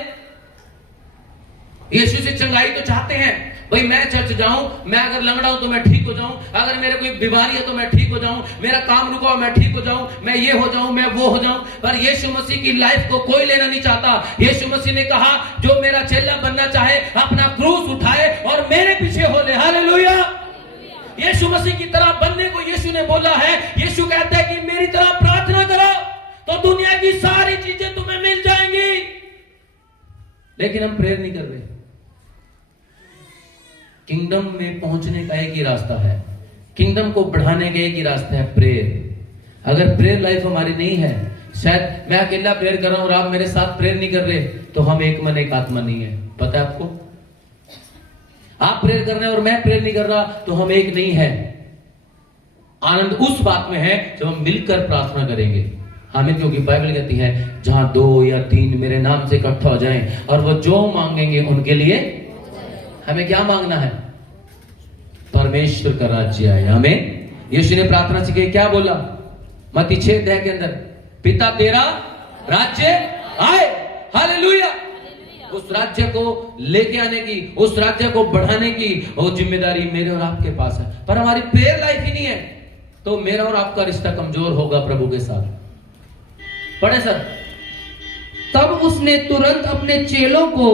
यीशु से चंगाई तो चाहते हैं। भाई मैं चर्च जाऊं, मैं अगर लंगड़ा हूं तो मैं ठीक हो जाऊं, अगर मेरे कोई बीमारी है तो मैं ठीक हो जाऊं, मेरा काम रुका हो मैं ठीक हो जाऊं, मैं ये हो जाऊं, मैं वो हो जाऊं। पर यीशु मसीह की लाइफ को कोई लेना नहीं चाहता। यीशु मसीह ने कहा जो मेरा चेला बनना चाहे अपना क्रूस उठाए और मेरे पीछे हो ले। हालेलुया। यीशु मसीह की तरह बनने को यीशु ने बोला है। यीशु कहता है कि मेरी तरह प्रार्थना करो तो दुनिया की सारी चीजें तुम्हें मिल जाएंगी। लेकिन हम प्रेयर नहीं कर रहे। किंगडम में पहुंचने का एक ही रास्ता है, किंगडम को बढ़ाने का एक ही रास्ता है, प्रेयर। अगर प्रेयर लाइफ हमारी नहीं है, शायद मैं अकेला प्रेयर कर रहा हूं और आप मेरे साथ प्रेयर नहीं कर रहे, तो हम एक मन एक आत्मा नहीं है। पता है आपको? आप प्रेयर कर रहे हैं और मैं प्रेयर नहीं कर रहा, तो हम एक नहीं है। आनंद उस बात में है जब हम मिलकर प्रार्थना करेंगे। हमें, क्योंकि बाइबल कहती है जहां 2 या 3 मेरे नाम से इकट्ठा हो जाएं और वो जो मांगेंगे उनके लिए। हमें क्या मांगना है? परमेश्वर का राज्य आए। हमें यीशु ने प्रार्थना सीखी, क्या बोला मत्ती 6 अध्याय के अंदर? पिता तेरा राज्य आए। हालेलुया। उस राज्य को लेके आने की, उस राज्य को बढ़ाने की वो जिम्मेदारी मेरे और आपके पास है। पर हमारी प्रेयर लाइफ ही नहीं है, तो मेरा और आपका रिश्ता कमजोर होगा प्रभु के साथ। पढ़े सर। तब उसने तुरंत अपने चेलों को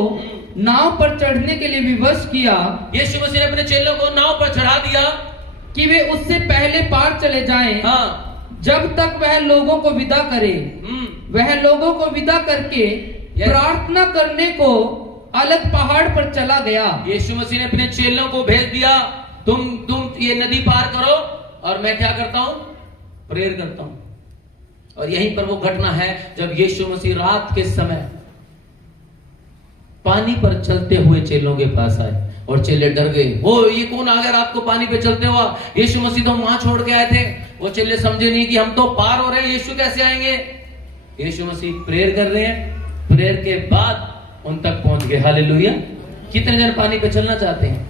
नाव पर चढ़ने के लिए विवश किया। यीशु मसीह ने अपने चेलों को नाव पर चढ़ा दिया कि वे उससे पहले पार चले जाएं, जब तक वह लोगों को विदा करे। वह लोगों को विदा करके प्रार्थना करने को अलग पहाड़ पर चला गया। यीशु मसीह ने अपने चेलों को भेज दिया, तुम ये नदी पार करो और मैं क्या करता हूं? प्रेयर करता हूं। और यहीं पर वो घटना है जब यीशु मसीह रात के समय पानी पर चलते हुए चेलों के पास आए और चेले डर गए। वो ये कौन आ गया रात को पानी पे चलते हुआ? यीशु मसीह तो वहां छोड़ के आए थे। वो चेले समझे नहीं कि हम तो पार हो रहे हैं, यीशु कैसे आएंगे? यीशु मसीह प्रेयर कर रहे हैं, प्रेयर के बाद उन तक पहुंच गए। हालेलुया। कितने जन पानी पे चलना चाहते हैं?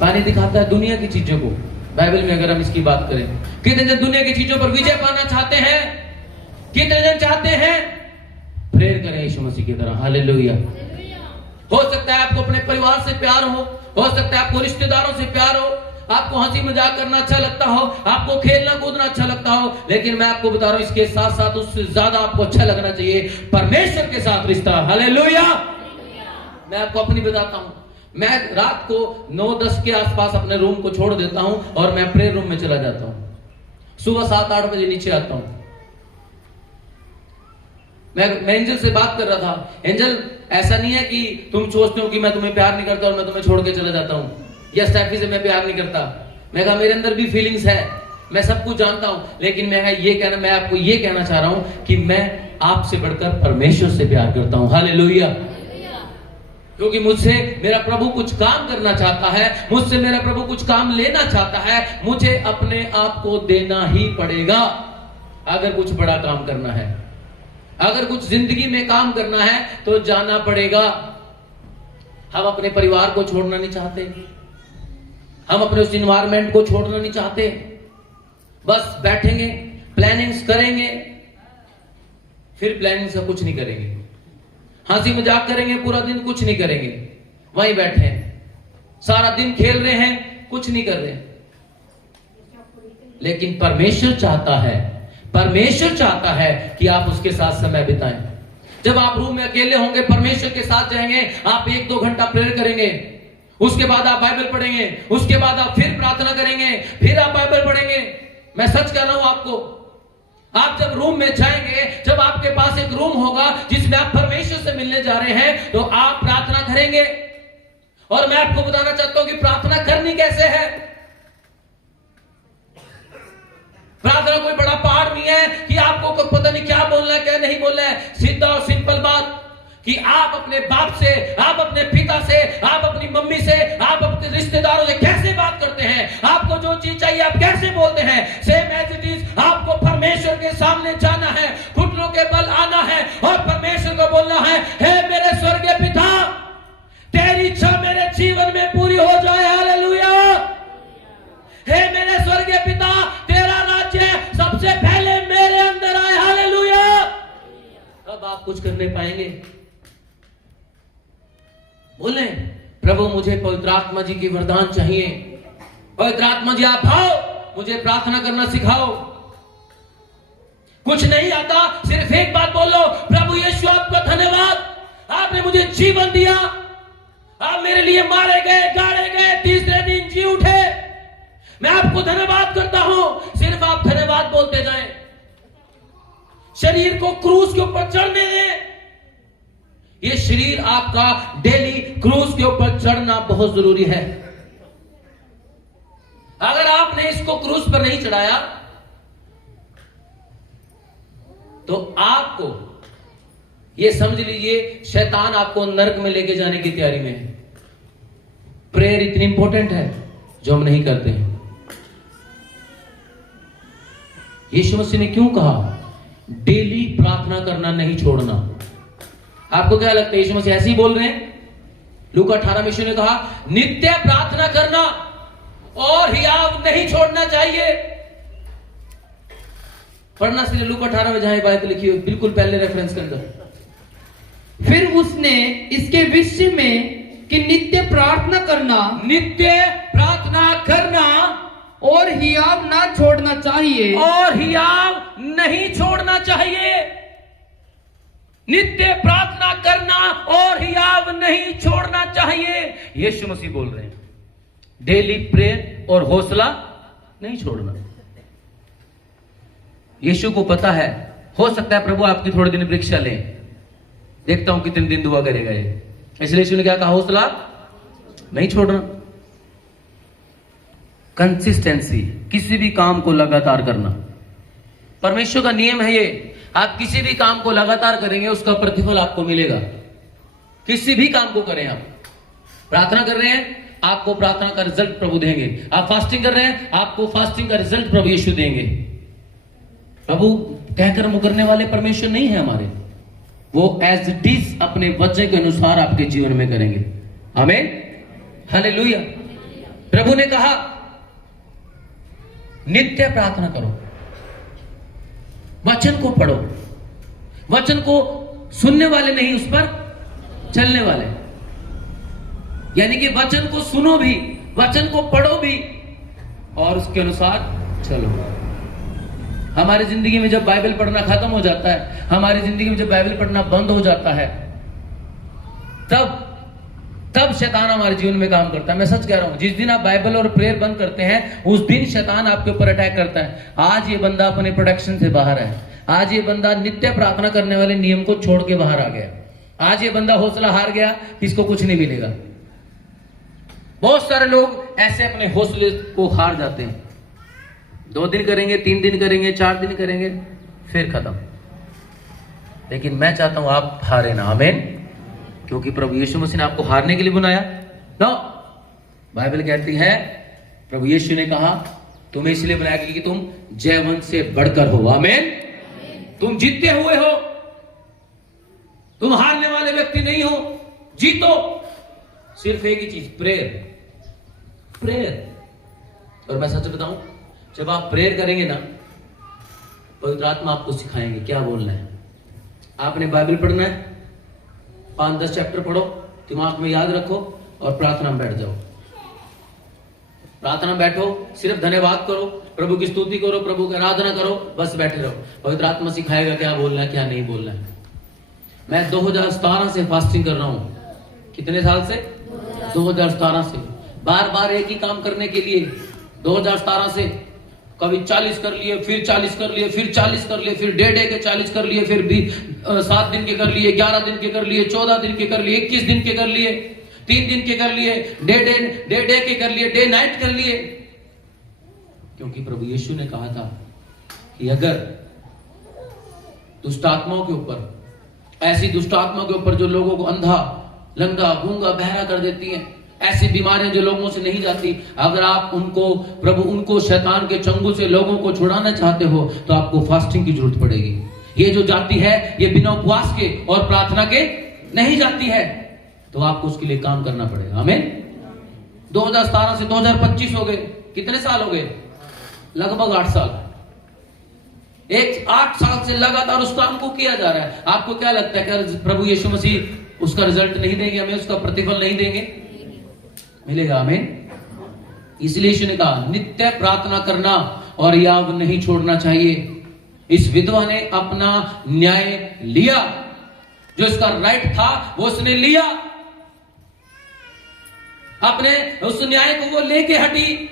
पानी दिखाता है दुनिया की चीजों को। बाइबल में अगर हम इसकी बात करें, कितने जन दुनिया की चीजों पर विजय पाना चाहते हैं? कितने जन चाहते हैं? प्रेयर करें यीशु मसीह की तरह। हालेलुया। हो सकता है आपको अपने परिवार से प्यार हो सकता है आपको रिश्तेदारों से प्यार हो, आपको हंसी मजाक करना अच्छा लगता हो, आपको खेलना कूदना अच्छा लगता हो, लेकिन मैं आपको बता रहा हूं इसके साथ साथ उससे ज्यादा आपको अच्छा लगना चाहिए परमेश्वर के साथ रिश्ता। हालेलुया। मैं आपको अपनी बताता हूं, मैं रात को 9-10 के आसपास अपने रूम को छोड़ देता हूं और मैं प्रेयर रूम में चला जाता हूं। सुबह 7-8 बजे नीचे आता हूं। मैं एंजल से बात कर रहा था। एंजल, ऐसा नहीं है कि तुम सोचते हो कि मैं तुम्हें प्यार नहीं करता और मैं तुम्हें छोड़ के चला जाता हूं, या स्टैफी से मैं प्यार नहीं करता। मैं कहा मेरे अंदर भी फीलिंग्स है, मैं सब कुछ जानता हूं, लेकिन मैं आपको ये कहना चाह रहा हूं कि मैं आपसे बढ़कर परमेश्वर से प्यार करता हूं। हालेलुया। क्योंकि मुझसे मेरा प्रभु कुछ काम करना चाहता है, मुझसे मेरा प्रभु कुछ काम लेना चाहता है। मुझे अपने आप को देना ही पड़ेगा अगर कुछ बड़ा काम करना है। अगर कुछ जिंदगी में काम करना है तो जाना पड़ेगा। हम अपने परिवार को छोड़ना नहीं चाहते, हम अपने उस इन्वायरमेंट को छोड़ना नहीं चाहते। बस बैठेंगे, प्लानिंग्स करेंगे, फिर प्लानिंग से कुछ नहीं करेंगे, हंसी मजाक करेंगे, पूरा दिन कुछ नहीं करेंगे, वहीं बैठे हैं, सारा दिन खेल रहे हैं, कुछ नहीं कर रहे। लेकिन परमेश्वर चाहता है कि आप उसके साथ समय बिताएं। जब आप रूम में अकेले होंगे, परमेश्वर के साथ जाएंगे, आप 1-2 घंटा प्रेयर करेंगे, उसके बाद आप बाइबल पढ़ेंगे, उसके बाद आप फिर प्रार्थना करेंगे, फिर आप बाइबल पढ़ेंगे। मैं सच कह रहा हूं आपको, आप जब रूम में जाएंगे, जब आपके पास एक रूम होगा जिसमें आप परमेश्वर से मिलने जा रहे हैं, तो आप प्रार्थना करेंगे। और मैं आपको बताना चाहता हूं कि प्रार्थना करनी कैसे है। प्रार्थना कोई बड़ा पहाड़ नहीं है कि आपको कोई पता नहीं क्या बोलना है, क्या नहीं बोलना है। सीधा और सिंपल बात कि आप अपने बाप से, आप अपने पिता से, आप अपनी मम्मी से, आप अपने रिश्तेदारों से कैसे बात करते हैं, आपको जो चीज चाहिए आप कैसे बोलते हैं, सेम एज इट इज आपको परमेश्वर के सामने जाना है, घुटनों के बल आना है और परमेश्वर को बोलना है, हे मेरे स्वर्गीय पिता, तेरी इच्छा मेरे जीवन में पूरी हो जाए। हालेलुया। हे मेरे स्वर्गीय पिता, तेरा राज्य सबसे पहले मेरे अंदर आए। हालेलुया। तब आप कुछ करने पाएंगे। बोले, प्रभु मुझे पवित्र आत्मा जी की वरदान चाहिए, पवित्र आत्मा जी आप आओ, मुझे प्रार्थना करना सिखाओ। कुछ नहीं आता, सिर्फ एक बात बोलो, प्रभु यीशु आपका धन्यवाद, आपने मुझे जीवन दिया, आप मेरे लिए मारे गए, गाड़े गए, तीसरे दिन जी उठे, मैं आपको धन्यवाद करता हूं। सिर्फ आप धन्यवाद बोलते जाएं, शरीर को क्रूस के ऊपर चढ़ने दें। ये शरीर आपका डेली क्रूस के ऊपर चढ़ना बहुत जरूरी है। अगर आपने इसको क्रूस पर नहीं चढ़ाया तो आपको ये समझ लीजिए, शैतान आपको नरक में लेके जाने की तैयारी में है। प्रेयर इतनी इंपॉर्टेंट है जो हम नहीं करते हैं। यीशु मसीह ने क्यों कहा डेली प्रार्थना करना नहीं छोड़ना? आपको क्या लगता है यीशु मसीह ऐसे ही बोल रहे हैं? लूका 18 में यीशु ने कहा नित्य प्रार्थना करना और हियाव नहीं छोड़ना चाहिए। पढ़ना से लूका 18 में जहां बात लिखी हुई, बिल्कुल पहले रेफरेंस के अंदर। फिर उसने इसके विषय में कि नित्य प्रार्थना करना और हियाव ना छोड़ना चाहिए, और हियाव नहीं छोड़ना चाहिए। नित्य प्रार्थना करना और हियाव नहीं छोड़ना चाहिए। यीशु मसीह बोल रहे हैं डेली प्रेयर और हौसला नहीं छोड़ना। यीशु को पता है, हो सकता है प्रभु आपकी थोड़े दिन परीक्षा लें, देखता हूं कितने दिन दुआ करेगा ये। इसलिए यीशु ने क्या कहा? हौसला नहीं छोड़ना। कंसिस्टेंसी, किसी भी काम को लगातार करना, परमेश्वर का नियम है ये। आप किसी भी काम को लगातार करेंगे उसका प्रतिफल आपको मिलेगा। किसी भी काम को करें, आप प्रार्थना कर रहे हैं आपको प्रार्थना का रिजल्ट प्रभु देंगे, आप फास्टिंग कर रहे हैं आपको फास्टिंग का रिजल्ट प्रभु यीशु देंगे। प्रभु कहकर मुकरने वाले परमेश्वर नहीं है हमारे, वो एज इट इज अपने वचन के अनुसार आपके जीवन में करेंगे। आमीन, हालेलुया। प्रभु ने कहा नित्य प्रार्थना करो, वचन को पढ़ो, वचन को सुनने वाले नहीं उस पर चलने वाले। यानी कि वचन को सुनो भी, वचन को पढ़ो भी और उसके अनुसार चलो। हमारी जिंदगी में जब बाइबल पढ़ना खत्म हो जाता है, हमारी जिंदगी में जब बाइबल पढ़ना बंद हो जाता है, तब शैतान हमारे जीवन में काम करता है। मैं सच कह रहा हूं, जिस दिन आप बाइबल और प्रेयर बंद करते हैं उस दिन शैतान आपके ऊपर अटैक करता है। आज ये बंदा अपने प्रोटेक्शन से बाहर है, आज ये बंदा नित्य प्रार्थना करने वाले नियम को छोड़ के बाहर आ गया, आज ये बंदा हौसला हार गया, इसको कुछ नहीं मिलेगा। बहुत सारे लोग ऐसे अपने हौसले को हार जाते हैं। 2 दिन करेंगे, 3 दिन करेंगे, 4 दिन करेंगे, फिर खत्म। लेकिन मैं चाहता हूं आप हारे ना। आमीन। क्योंकि प्रभु यीशु मसीह ने आपको हारने के लिए बनाया ना। बाइबल कहती है, प्रभु यीशु ने कहा तुम्हें इसलिए बनाया कि तुम जयवंत से बढ़कर हो। आमीन। तुम जीते हुए हो, तुम हारने वाले व्यक्ति नहीं हो, जीतो। सिर्फ एक ही चीज, प्रेयर। और मैं सच बताऊं, जब आप प्रेयर करेंगे ना, पवित्र आत्मा आपको सिखाएंगे क्या बोलना है। आपने बाइबल पढ़ना है, 5-10 चैप्टर पढ़ो, दिमाग में याद रखो और प्रार्थना में बैठ जाओ। प्रार्थना में बैठो, सिर्फ धन्यवाद करो, प्रभु की स्तुति करो, प्रभु की आराधना करो, बस बैठे रहो। पवित्र आत्मा सिखाएगा क्या बोलना है, क्या नहीं बोलना है। मैं 2017 से फास्टिंग कर रहा हूं। कितने साल से? 2017 से। बार बार एक ही काम करने के लिए 2017 से कभी 40 कर लिए, फिर 40 कर लिए, फिर 40 कर लिए, फिर डे के 40 कर लिए, फिर भी 7 दिन के कर लिए, 11 दिन के कर लिए, 14 दिन के कर लिए, 21 दिन के कर लिए, 3 दिन के कर लिए, डे के कर लिए, डे नाइट कर लिए। क्योंकि प्रभु यीशु ने कहा था कि अगर दुष्ट आत्माओं के ऊपर, ऐसी दुष्ट आत्मा के ऊपर जो लोगों को अंधा, लंगड़ा, गूंगा, बहरा कर देती हैं, ऐसी बीमारियां जो लोगों से नहीं जाती, अगर आप उनको शैतान के चंगुल से लोगों को छुड़ाना चाहते हो तो आपको फास्टिंग की जरूरत पड़ेगी। ये जो जाती है, ये बिना उपवास के और प्रार्थना के नहीं जाती है, तो आपको उसके लिए काम करना पड़ेगा। आमीन। 2017 से 2025 हो गए, कितने साल हो गए? लगभग 8 साल। 8 साल से लगातार उस काम को किया जा रहा है। आपको क्या लगता है कि प्रभु यीशु मसीह उसका रिजल्ट नहीं देंगे, हमें उसका प्रतिफल नहीं देंगे? मिलेगा। आमीन। इसलिए यीशु ने कहा नित्य प्रार्थना करना और याग नहीं छोड़ना चाहिए। इस विधवा ने अपना न्याय लिया, जो इसका राइट था वो उसने लिया, अपने उस न्याय को वो लेके हटी,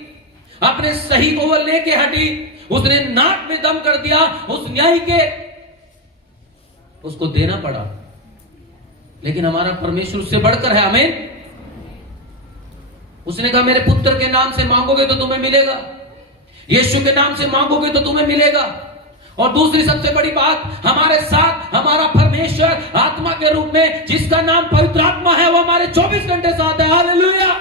अपने सही को वो लेके हटी, उसने नाक में दम कर दिया उस न्याय के, उसको देना पड़ा। लेकिन हमारा परमेश्वर उससे बढ़कर है। आमीन। उसने कहा मेरे पुत्र के नाम से मांगोगे तो तुम्हें मिलेगा, यीशु के नाम से मांगोगे तो तुम्हें मिलेगा। और दूसरी सबसे बड़ी बात, हमारे साथ हमारा परमेश्वर आत्मा के रूप में, जिसका नाम पवित्र आत्मा है, वो हमारे 24 घंटे साथ है। हालेलुया।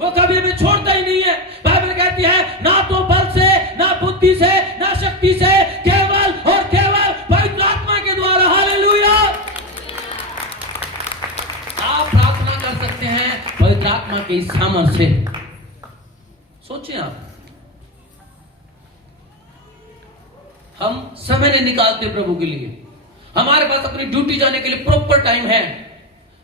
वो कभी हमें छोड़ता ही नहीं है। बाइबल कहती है ना तो बल से, ना बुद्धि से, ना शक्ति से, केवल और केवल पवित्र आत्मा के द्वारा। हालेलुया। आप प्रार्थना कर सकते हैं पवित्र आत्मा के सामर्थ्य से। सोचिए आप, हम समय नहीं निकालते प्रभु के लिए। हमारे पास अपनी ड्यूटी जाने के लिए प्रॉपर टाइम है।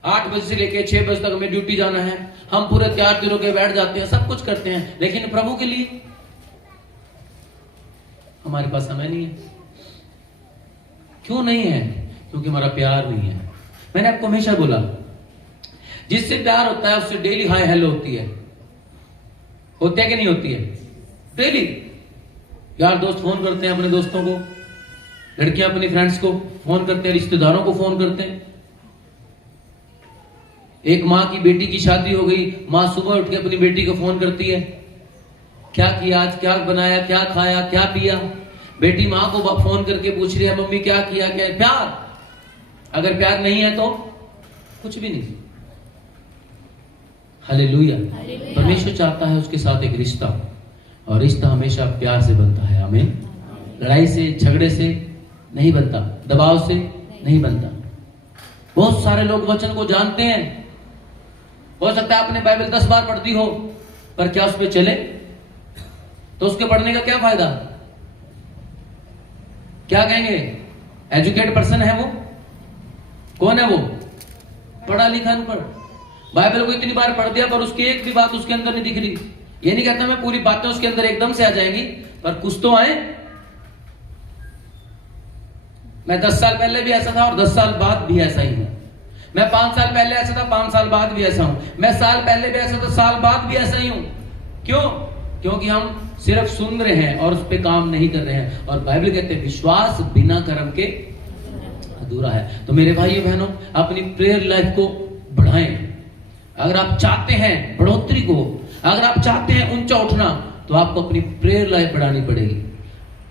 8 बजे से लेकर 6 बजे तक हमें ड्यूटी जाना है। हम पूरे तैयार तिरो के बैठ जाते हैं, सब कुछ करते हैं, लेकिन प्रभु के लिए हमारे पास समय नहीं है। क्यों नहीं है? क्योंकि हमारा प्यार नहीं है। मैंने आपको हमेशा बोला, जिससे प्यार होता है उससे डेली हाय हेलो होती है। होती है कि नहीं होती है? डेली यार दोस्त फोन करते हैं अपने दोस्तों को, लड़कियां अपनी फ्रेंड्स को फोन करते हैं, रिश्तेदारों को फोन करते हैं। एक माँ की बेटी की शादी हो गई, माँ सुबह उठ के अपनी बेटी को फोन करती है, क्या किया आज, क्या बनाया, क्या खाया, क्या पिया। बेटी माँ को फोन करके पूछ रही है मम्मी क्या किया, क्या। प्यार। अगर प्यार नहीं है तो कुछ भी नहीं। हालेलुया। परमेश्वर चाहता है उसके साथ एक रिश्ता, और रिश्ता हमेशा प्यार से बनता है। आमीन। लड़ाई से, झगड़े से नहीं बनता, दबाव से नहीं बनता। बहुत सारे लोग वचन को जानते हैं, हो सकता है आपने बाइबल 10 बार पढ़ती हो, पर क्या उस पे चले तो उसके पढ़ने का क्या फायदा? क्या कहेंगे? एजुकेटेड पर्सन है वो? कौन है वो? पढ़ा लिखा अनपढ़। बाइबल को इतनी बार पढ़ दिया पर उसकी एक भी बात उसके अंदर नहीं दिख रही। ये नहीं कहता मैं पूरी बातें उसके अंदर एकदम से आ जाएंगी, पर कुछ तो आए। मैं 10 साल पहले भी ऐसा था और 10 साल बाद भी ऐसा ही हूं। मैं 5 साल पहले ऐसा था, 5 साल बाद भी ऐसा हूं। मैं साल पहले भी ऐसा था, साल बाद भी ऐसा ही हूं। क्यों? क्योंकि हम सिर्फ सुन रहे हैं और उस पर काम नहीं कर रहे हैं। और बाइबल कहते हैं विश्वास बिना कर्म के अधूरा है। तो मेरे भाइयों बहनों, अपनी प्रेयर लाइफ को बढ़ाएं। अगर आप चाहते हैं बढ़ोतरी को, अगर आप चाहते हैं ऊंचा उठना, तो आपको अपनी प्रेयर लाइफ बढ़ानी पड़ेगी।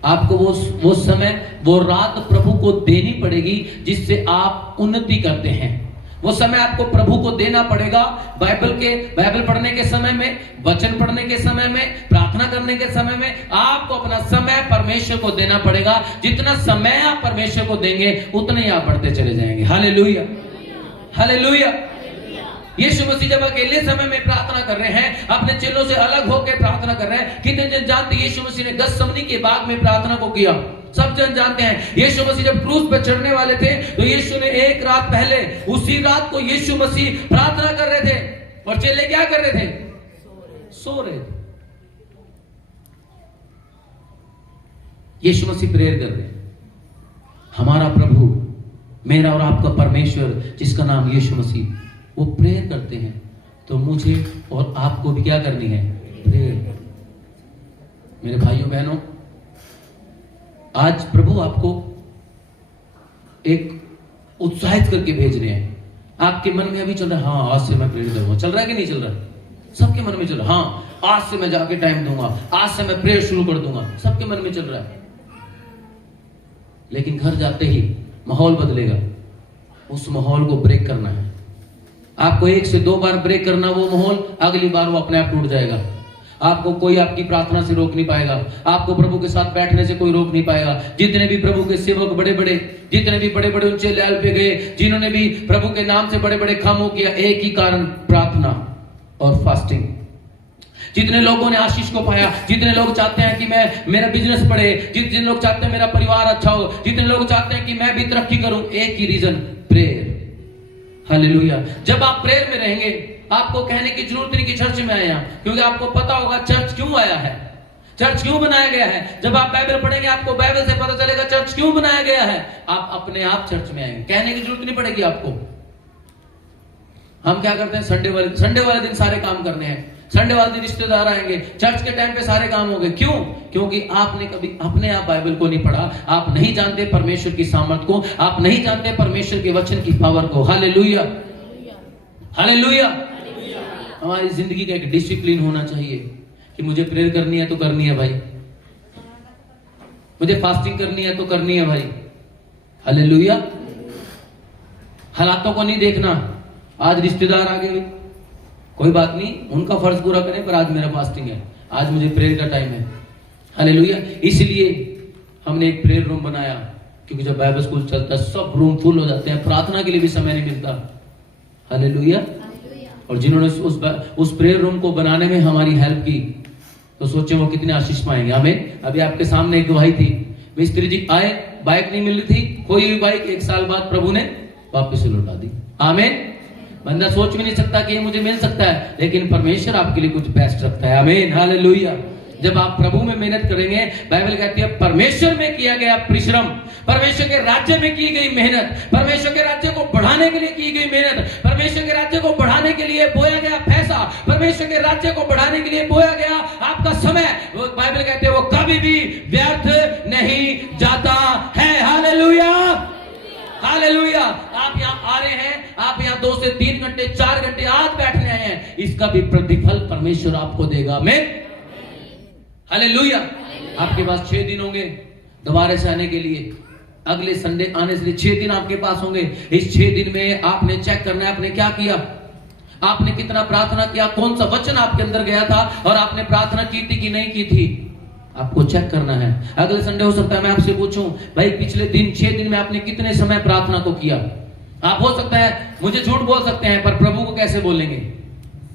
आपको वो समय, वो रात प्रभु को देनी पड़ेगी जिससे आप उन्नति करते हैं। वो समय आपको प्रभु को देना पड़ेगा। बाइबल पढ़ने के समय में, वचन पढ़ने के समय में, प्रार्थना करने के समय में आपको अपना समय परमेश्वर को देना पड़ेगा। जितना समय आप परमेश्वर को देंगे उतने ही आप बढ़ते चले जाएंगे। हालेलुया। हालेलुया। यीशु मसीह जब अकेले समय में प्रार्थना कर रहे हैं, अपने चेलों से अलग होकर प्रार्थना कर रहे हैं। कितने जन जानते हैं यीशु मसीह ने गतसमनी के बाग में प्रार्थना को किया? सब जन जानते हैं। यीशु मसीह जब क्रूस पर चढ़ने वाले थे तो यीशु ने एक रात पहले, उसी रात को यीशु मसीह प्रार्थना कर रहे थे और चेले क्या कर रहे थे? सो रहे थे। यीशु मसीह प्रेयर कर रहे हैं। हमारा प्रभु, मेरा और आपका परमेश्वर जिसका नाम यीशु मसीह, वो प्रेयर करते हैं। तो मुझे और आपको भी क्या करनी है? प्रेयर। मेरे भाइयों बहनों, आज प्रभु आपको एक उत्साहित करके भेज रहे हैं। आपके मन में अभी चल रहा है, हाँ आज से मैं प्रेयर करूंगा। चल रहा है कि नहीं चल रहा? सबके मन में चल रहा है, हाँ आज से मैं जाके टाइम दूंगा, आज से मैं प्रेयर शुरू कर दूंगा। सबके मन में चल रहा है। लेकिन घर जाते ही माहौल बदलेगा। उस माहौल को ब्रेक करना है। आपको 1 से 2 बार ब्रेक करना वो माहौल, अगली बार वो अपने आप टूट जाएगा। आपको कोई आपकी प्रार्थना से रोक नहीं पाएगा। आपको प्रभु के साथ बैठने से कोई रोक नहीं पाएगा। जितने भी प्रभु के सेवक बड़े बड़े, जितने भी बड़े बड़े ऊंचे लेवल पे गए, जिन्होंने भी प्रभु के नाम से बड़े बड़े कामों किया, एक ही कारण, प्रार्थना और फास्टिंग। जितने लोगों ने आशीष को पाया, जितने लोग चाहते हैं कि मेरा बिजनेस बढ़े, जितने लोग चाहते हैं मेरा परिवार अच्छा हो, जितने लोग चाहते हैं कि मैं भी तरक्की करूं, एक ही रीजन, प्रेयर। हालेलुया। जब आप प्रेयर में रहेंगे, आपको कहने की जरूरत नहीं कि चर्च में आए हैं, क्योंकि आपको पता होगा चर्च क्यों आया है, चर्च क्यों बनाया गया है। जब आप बाइबल पढ़ेंगे आपको बाइबल से पता चलेगा चर्च क्यों बनाया गया है। आप अपने आप चर्च में आएंगे, कहने की जरूरत नहीं पड़ेगी आपको। हम क्या करते हैं? संडे वाले दिन सारे काम करने हैं, संडे वाले दिन रिश्तेदार आएंगे, चर्च के टाइम पे सारे काम हो गए। क्यों? क्योंकि आपने कभी अपने आप बाइबल को नहीं पढ़ा। आप नहीं जानते परमेश्वर की सामर्थ को, आप नहीं जानते परमेश्वर के वचन की पावर को। Hallelujah, hallelujah. हमारी जिंदगी का एक डिसिप्लिन होना चाहिए कि मुझे प्रेयर करनी है तो करनी है भाई, मुझे फास्टिंग करनी है तो करनी है भाई। हालेलुया। हालातों को नहीं देखना। आज रिश्तेदार आ गए, कोई बात नहीं, उनका फर्ज पूरा करें, पर आज मेरा फास्टिंग है, आज मुझे प्रेयर का टाइम है। हालेलुया। इसलिए हमने एक प्रेयर रूम बनाया, क्योंकि जब बाइबल स्कूल चलता है सब रूम फुल हो जाते हैं, प्रार्थना के लिए भी समय नहीं मिलता। हालेलुया। और जिन्होंने उस प्रेयर रूम को बनाने में हमारी हेल्प की, तो सोचे वो कितने आशीष पाएंगे। आमीन। अभी आपके सामने एक गवाही थी, मिस्त्री जी आए, बाइक नहीं मिल रही थी, कोई भी बाइक 1 साल बाद प्रभु ने वापस से लौटा दी। आमीन। बंदा सोच भी नहीं सकता कि ये मुझे मिल सकता है, लेकिन परमेश्वर आपके लिए कुछ बेस्ट रखता है। आमीन, हालेलुया। जब आप प्रभु में मेहनत करेंगे, बाइबल कहती है परमेश्वर में किया गया परिश्रम, परमेश्वर के राज्य में की गई मेहनत, परमेश्वर के राज्य को बढ़ाने के लिए की गई मेहनत, परमेश्वर के राज्य को बढ़ाने के लिए बोया गया पैसा, परमेश्वर के राज्य को बढ़ाने के लिए बोया गया आपका समय, बाइबल कहते हैं वो कभी भी व्यर्थ नहीं जाता है। Hallelujah, hallelujah. आप यहाँ आ रहे हैं, आप यहाँ 2 से 3 घंटे 4 घंटे आज बैठने आए हैं, इसका भी प्रतिफल परमेश्वर आपको देगा। आमीन, हालेलुया। आपके पास 6 दिन होंगे दोबारा से आने के लिए, अगले संडे आने से 6 दिन आपके पास होंगे। इस 6 दिन में आपने चेक करना है आपने क्या किया, आपने कितना प्रार्थना किया, कौन सा वचन आपके अंदर गया था और आपने प्रार्थना की थी कि नहीं की थी, आपको चेक करना है। अगले संडे हो सकता है मैं आपसे पूछूं, भाई पिछले दिन 6 दिन में आपने कितने समय प्रार्थना को किया। आप हो सकता है मुझे झूठ बोल सकते हैं, पर प्रभु को कैसे बोलेंगे।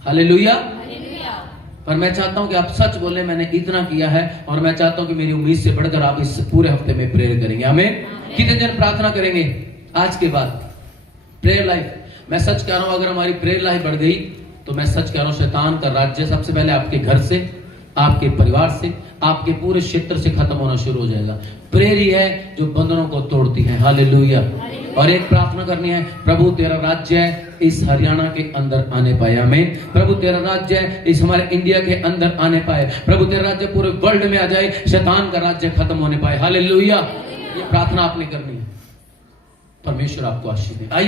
हालेलुया। पर मैं चाहता हूं कि आप सच बोलें, मैंने इतना किया है, और मैं चाहता हूं कि मेरी उम्मीद से बढ़कर आप इस पूरे हफ्ते में प्रेयर करेंगे। हमें कितने दिन प्रार्थना करेंगे आज के बाद? प्रेयर लाइफ, मैं सच कह रहा हूं, अगर हमारी प्रेयर लाइफ बढ़ गई तो मैं सच कह रहा हूं शैतान का राज्य सबसे पहले आपके घर से, आपके परिवार से, आपके पूरे क्षेत्र से खत्म होना शुरू हो जाएगा। प्रेयर ही है जो बंधनों को तोड़ती है। हालेलुया। और एक प्रार्थना करनी है, प्रभु तेरा राज्य इस हरियाणा के अंदर आने पाए। हमें प्रभु तेरा राज्य इस हमारे इंडिया के अंदर आने पाए, प्रभु तेरा राज्य पूरे वर्ल्ड में आ जाए, शैतान का राज्य खत्म होने पाए। हालेलुया। ये प्रार्थना आपने करनी है। परमेश्वर आपको आशीष दे। आइए